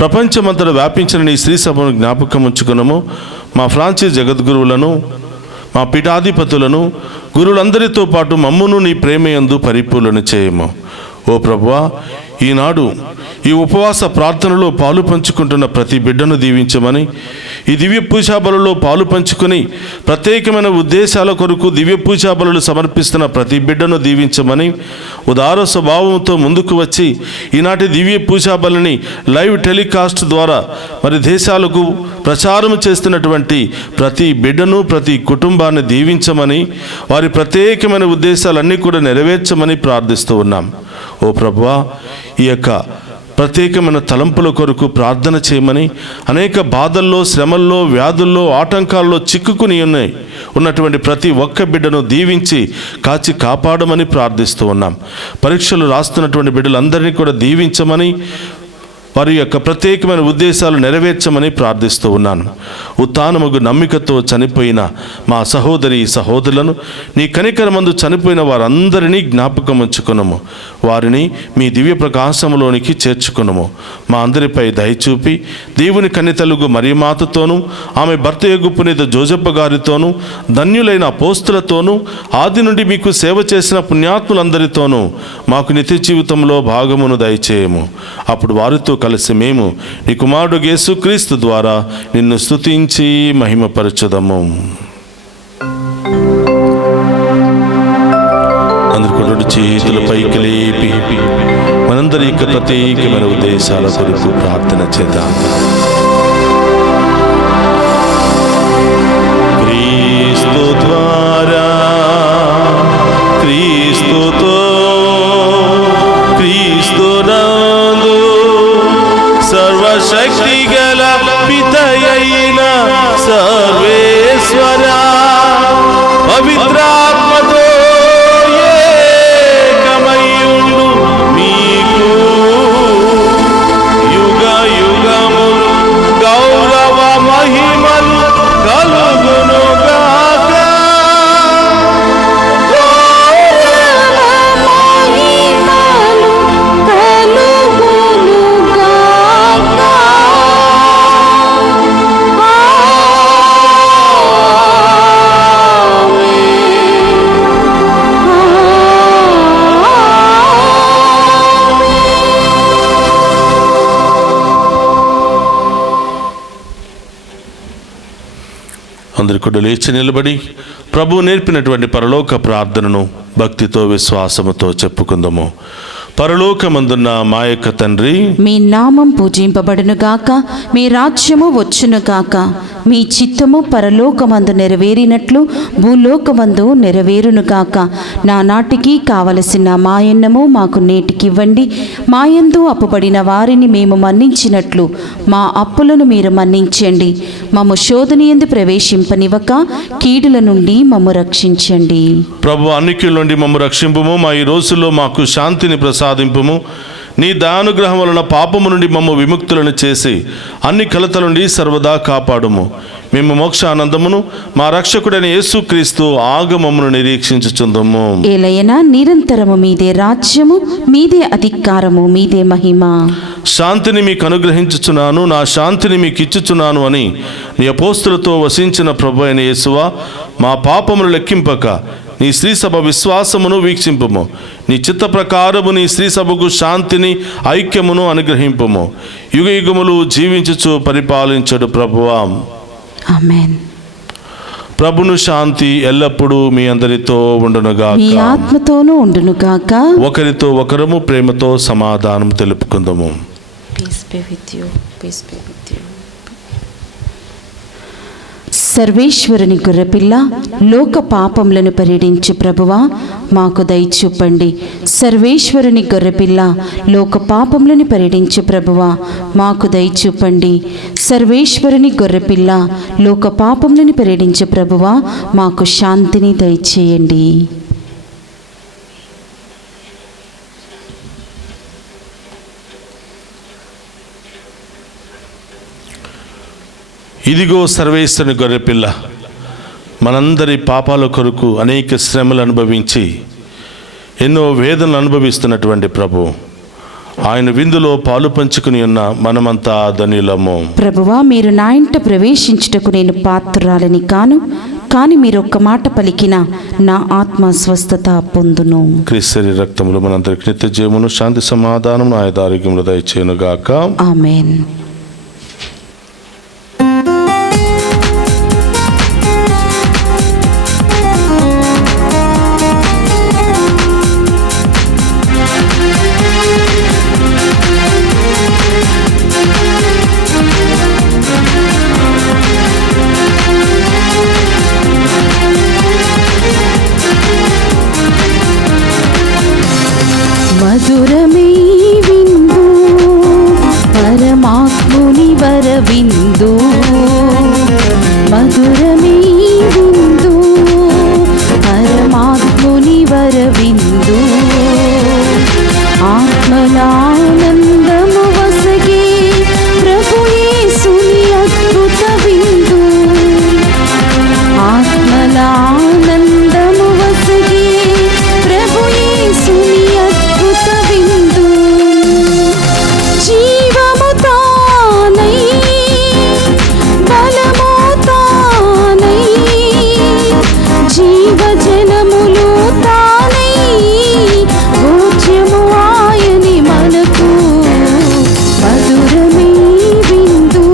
ప్రపంచమంతటా వ్యాపించిన నీ శ్రీ సభను జ్ఞాపకం ఉంచుకునము. మా ఫ్రాన్సిస్ జగద్గురువులను, మా పీఠాధిపతులను, గురువులందరితో పాటు మమ్మును నీ ప్రేమయందు పరిపూర్ణ చేయము. ఓ ప్రభువా, ఈనాడు ఈ ఉపవాస ప్రార్థనలో పాలు పంచుకుంటున్న ప్రతి బిడ్డను దీవించమని, ఈ దివ్య పూజాబలులో పాలు పంచుకొని ప్రత్యేకమైన ఉద్దేశాల కొరకు దివ్య పూజాబలులు సమర్పిస్తున్న ప్రతి బిడ్డను దీవించమని, ఉదార స్వభావంతో ముందుకు వచ్చి ఈనాటి దివ్య పూజాబలిని లైవ్ టెలికాస్ట్ ద్వారా మరి దేశాలకు ప్రచారం చేస్తున్నటువంటి ప్రతి బిడ్డను, ప్రతి కుటుంబాన్ని దీవించమని, వారి ప్రత్యేకమైన ఉద్దేశాలన్నీ కూడా నెరవేర్చమని ప్రార్థిస్తూ ఉన్నాం. ఓ ప్రభువా, ఈ యొక్క ప్రత్యేకమైన తలంపుల కొరకు ప్రార్థన చేయమని, అనేక బాధల్లో, శ్రమల్లో, వ్యాధుల్లో, ఆటంకాల్లో చిక్కుకుని ఉన్నటువంటి ప్రతి ఒక్క బిడ్డను దీవించి కాచి కాపాడమని ప్రార్థిస్తూ ఉన్నాం. పరీక్షలు రాస్తున్నటువంటి బిడ్డలందరినీ కూడా దీవించమని, వారి యొక్క ప్రత్యేకమైన ఉద్దేశాలు నెరవేర్చమని ప్రార్థిస్తూ ఉన్నాను. ఉత్థానముగు నమ్మికతో చనిపోయిన మా సహోదరి సహోదరులను, నీ కనికరమందు చనిపోయిన వారందరినీ జ్ఞాపకం ఉంచుకున్నాము. వారిని మీ దివ్య ప్రకాశములోనికి చేర్చుకున్నాము. మా అందరిపై దయచూపి దేవుని కన్యతలుగు మరియమాతతోనూ, ఆమె భర్త యొగు పునీత జోజప్ప గారితోనూ, ధన్యులైన అపోస్తులతోనూ, ఆది నుండి మీకు సేవ చేసిన పుణ్యాత్ములందరితోనూ మాకు నిత్య జీవితంలో భాగమును దయచేయము. అప్పుడు వారితో కలిసి మేము నీ కుమారుడు యేసుక్రీస్తు ద్వారా నిన్ను స్తుతించి మహిమపరచుదము. అందరూ చేతుల పైకి లేపి మనందరి యొక్క ప్రత్యేకమైన ఉద్దేశాల కొరకు ప్రార్థన చేద్దాం. క్రీస్తు ద్వారా, క్రీస్తుతో, క్రీస్తునందు సర్వశక్తి గల పితయైన సర్వేశ్వర పవిత్రాత్మతో ఏకమయ్యుండు మీకు యుగ యుగములు గౌరవ మహిమలు కలుగును గాక. అందరి కూడా లేచి నిలబడి ప్రభువు నేర్పినటువంటి పరలోక ప్రార్థనను భక్తితో, విశ్వాసముతో చెప్పుకుందాము. పరలోకమందున్న మా యొక్క తండ్రి, మీ నామం పూజింపబడునుగాక, మీ రాజ్యము వచ్చునుగాక, మీ చిత్తము పరలోకమందు నెరవేరినట్లు భూలోకమందు నెరవేరునుగాక. నానాటికి కావలసిన మాయన్నము మాకు నేటికివ్వండి. మాయందు అప్పుబడిన వారిని మేము మన్నించినట్లు మా అప్పులను మీరు మన్నించండి. మమ్ము శోధనయందు ప్రవేశింపనివ్వక కీడుల నుండి మమ్ము రక్షించండి. ప్రభు అన్నికల నుండి మమ్ము రక్షింపుము. మా ఈ రోజుల్లో మాకు శాంతిని ప్రసాదింపుము. నీ దయానుగ్రహం వలన పాపము నుండి మమ్ము విముక్తులను చేసి అన్ని కలతల నుండి సర్వదా కాపాడుము. మేము మోక్షానందమును మా రక్షకుడైన యేసుక్రీస్తు ఆగమమును నిరీక్షించుచుందము. ఏలయనా నిరంతరము మీదే రాజ్యము, మీదే అధికారము, మీదే మహిమ. శాంతిని మీకు అనుగ్రహించుచున్నాను, నా శాంతిని మీకు ఇచ్చుచున్నాను అని నీ అపోస్తులతో వసించిన ప్రభు అయిన యేసువా, మా పాపమును లెక్కింపక నీ శ్రీ సభ విశ్వాసమును వీక్షింపుము. నీ చిత్త ప్రకారము నీ శ్రీ సభకు శాంతిని, ఐక్యమును అనుగ్రహింపుము. యుగ యుగములు జీవించుచు పరిపాలించడు ప్రభువా. ఆమేన్. ప్రభును శాంతి ఎల్లప్పుడూ మీ అందరితో ఉండునుగాక, మీ ఆత్మతోనూ ఉండునుగాక. ఒకరితో ఒకరము ప్రేమతో సమాధానం తెలుపుకుందాము. సర్వేశ్వరుని గొర్రెపిల్ల, లోక పాపములను పరిడించు ప్రభువా, మాకు దయచూపండి. సర్వేశ్వరుని గొర్రెపిల్ల, లోక పాపములను పరిడించు ప్రభువా, మాకు దయచూపండి. సర్వేశ్వరుని గొర్రెపిల్ల, లోక పాపములను పరిడించు ప్రభువా, మాకు శాంతిని దయచేయండి. ఇదిగో సర్వేశ్వరుని గొర్రెపిల్ల, మనందరి పాపాల కొరకు అనేక శ్రమలు అనుభవించి ఎన్నో వేదనలు అనుభవిస్తున్నటువంటి ప్రభు, ఆయన విందులో పాలు పంచుకుని ఉన్న మనమంతా ధన్యులము. ప్రభువా, మీరు నా ఇంట ప్రవేశించుటకు నేను పాత్రురాలని కాను, కానీ మీరు ఒక్క మాట పలికిన నా ఆత్మ స్వస్థత పొందును. క్రీస్తు రక్తములు మనందరికి నిత్య జీవమును, శాంతి సమాధానం, ఆయుధ ఆరోగ్యములు దయచేయును గాక. ఆమేన్. మధురమే విందు పరమాత్ముని వరవిందు, మధురమే విందు పరమాత్ముని వరవిందు, ఆత్మలానందము వసగే ప్రభు యేసుని అద్భుత విందు, ఆత్మలానందము వసగే ప్రభు యేసుని అద్భుత విందు, జీవము తానై బలము తానై జీవజనములు తానై భోజ్యము ఆయని మనకు, మధురమే విందు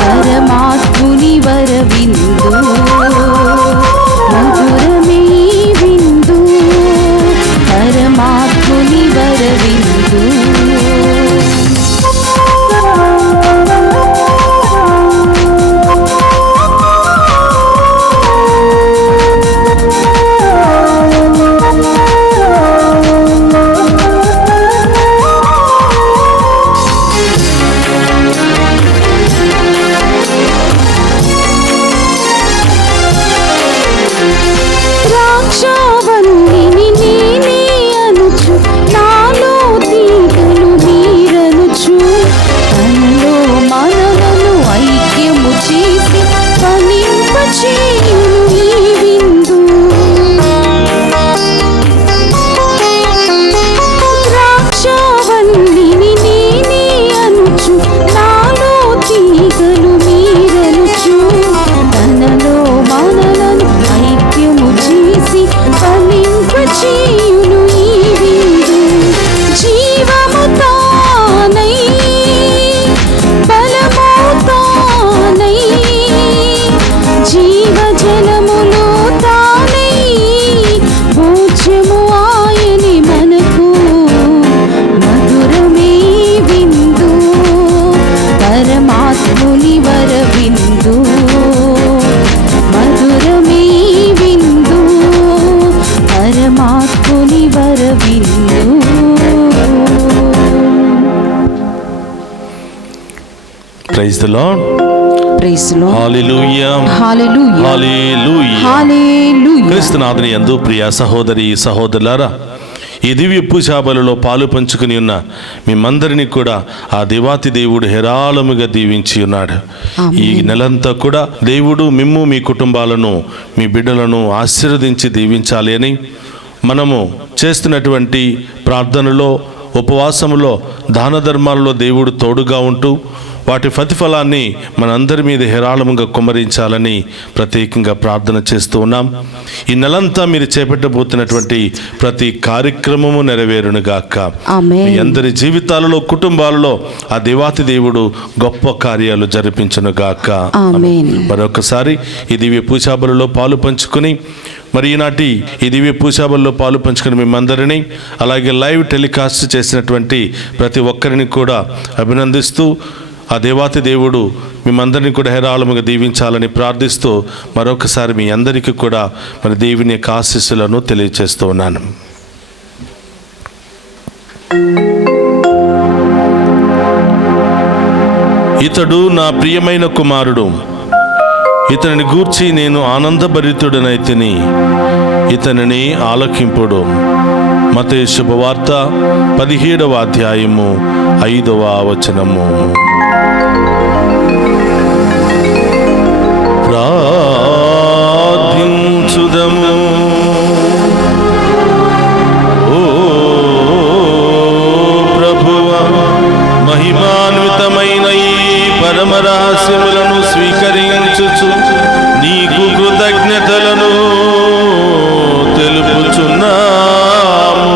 పరమాత్ముని వరవిందు, మధురమే విందు పరమాత్ముని వరవిందు. ద్రాక్షావల్లిని నేనే అనుచు, నాలో తీగలు మీరనుచు, తనలో మనలను ఐక్యము చేసి ఫలింపచేయును ఈ విందు, ద్రాక్షావల్లిని నేనే అనుచు, నాలో తీగలు మీరనుచు, తనలో మనలను ఐక్యము చేసి ఫలింపచేయును ఈ విందు, జీవము తానై బలము తానై జీవజనములు తానై భోజ్యము ఆయని మనకు, మధురమే విందు పరమాత్ముని వరవిందు, మధురమే విందు పరమాత్ముని వరవిందు. Praise the lord. Praise the lord. Hallelujah. Hallelujah. Hallelujah. Hallelujah. క్రీస్తునాథుని యందు ప్రియ సహోదరి సహోదరులారా, ఈ దివ్య పూజాబలిలో పాలు పంచుకుని ఉన్న మేమందరినీ కూడా ఆ దేవాతి దేవుడు హేరాళముగా దీవించి ఉన్నాడు. ఈ నెలంతా కూడా దేవుడు మిమ్ము, మీ కుటుంబాలను, మీ బిడ్డలను ఆశీర్వదించి దీవించాలి అని మనము చేస్తున్నటువంటి ప్రార్థనలో, ఉపవాసములో, దాన ధర్మాలలో దేవుడు తోడుగా ఉంటూ వాటి ప్రతిఫలాన్ని మనందరి మీద హేరాళముగా కుమ్మరించాలని ప్రత్యేకంగా ప్రార్థన చేస్తూ ఉన్నాం. ఈ నెలంతా మీరు చేపట్టబోతున్నటువంటి ప్రతి కార్యక్రమము నెరవేరునుగాక. ఆమేన్. మీ అందరి జీవితాలలో, కుటుంబాలలో ఆ దేవాతి దేవుడు గొప్ప కార్యాలు జరిపించునుగాక. ఆమేన్. మరొకసారి ఈ దివ్య పూజాబలిలో పాలు పంచుకుని, మరి ఈనాటి ఈ దివ్య పూజాబలిలో పాలు పంచుకుని మేమందరినీ, అలాగే లైవ్ టెలికాస్ట్ చేసినటువంటి ప్రతి ఒక్కరిని కూడా అభినందిస్తూ ఆ దేవాతి దేవుడు మేమందరినీ కూడా హేరాళముగా దీవించాలని ప్రార్థిస్తూ మరొకసారి మీ అందరికీ కూడా మరి దేవుని యొక్క ఆశీస్సులను తెలియజేస్తూ ఉన్నాను. ఇతడు నా ప్రియమైన కుమారుడు, ఇతనిని గూర్చి నేను ఆనందభరితుడనైతిని, ఇతనిని ఆలకింపుడు. మత్తయి శుభవార్త 17వ అధ్యాయము 5వ వచనము. ప్రార్థించుదము. ఓ రహస్యములను స్వీకరించుచు నీకు కృతజ్ఞతలను తెలుపుచున్నాము.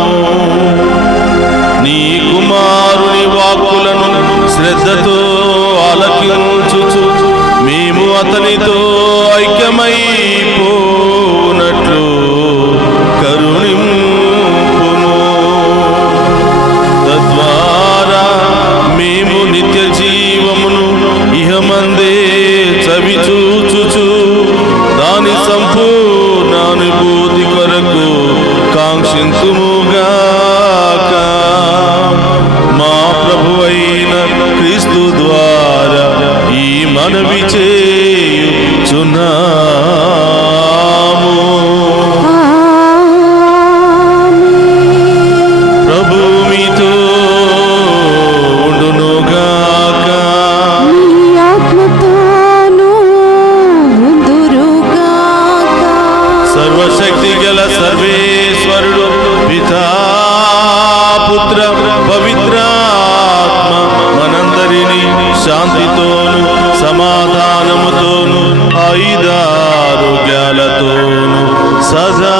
నీ కుమారుని వాక్కులను శ్రద్ధతో ఆలకించుచు మేము అతనితో ఐక్యమైపోనట్లు కరుణింపుము. తద్వారా మేము నిత్య జీవమును ఇహమందే చవిచూచుచు దాని సంపూర్ణ అనుభూతి కొరకు కాంక్షింతుముగాక. మా ప్రభువైన క్రీస్తు ద్వారా ఈ మనవి చేయుచున్నాము. ప్రభు మీతో ఉండునుగాక. సర్వశక్తి గల సర్వేశ్వరుడు పితా పుత్ర పవిత్రాత్మ మనందరినీ శాంతితోను సమాధానముతోను ఆయుధారోగ్యాలతోను సదా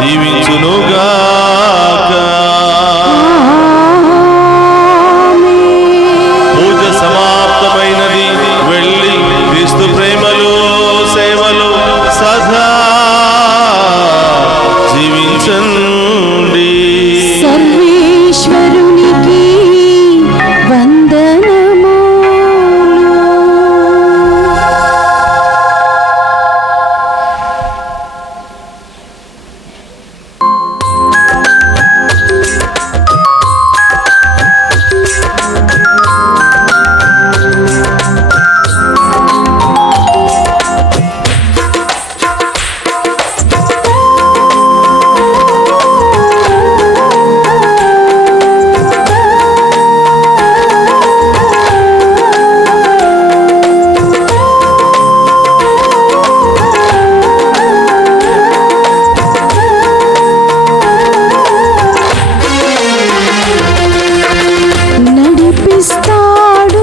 దీవించునుగాక. పూజ సమాప్తమైనది. వెళ్ళి క్రీస్తు ప్రేమలో సేవలో సదా జీవించండి. సర్వేశ్వరునికి వందనము. నడిపిస్తాడు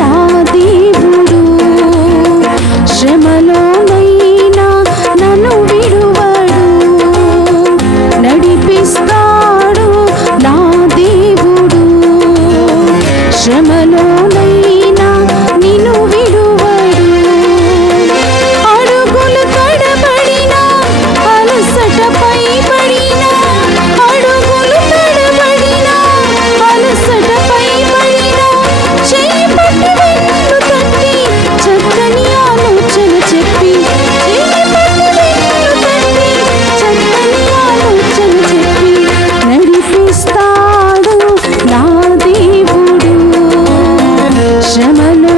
నా దేవుడు, శ్రమలోనైనా నన్ను విడువడు. నడిపిస్తాడు నా దేవుడు, శ్రమలోనైనా నిన్ను విడువడు. అడుగులు తడబడినా అలసటపై పడినా, అడుగులు తడబడినా అలసటపై పడినా, చెయ్యి పట్టి వెన్ను తట్టి చక్కని ఆలోచన చెప్పి, చెయ్యి పట్టి వెన్ను తట్టి చక్కని ఆలోచన చెప్పి నడిపిస్తాడు నా దేవుడు, శ్రమలో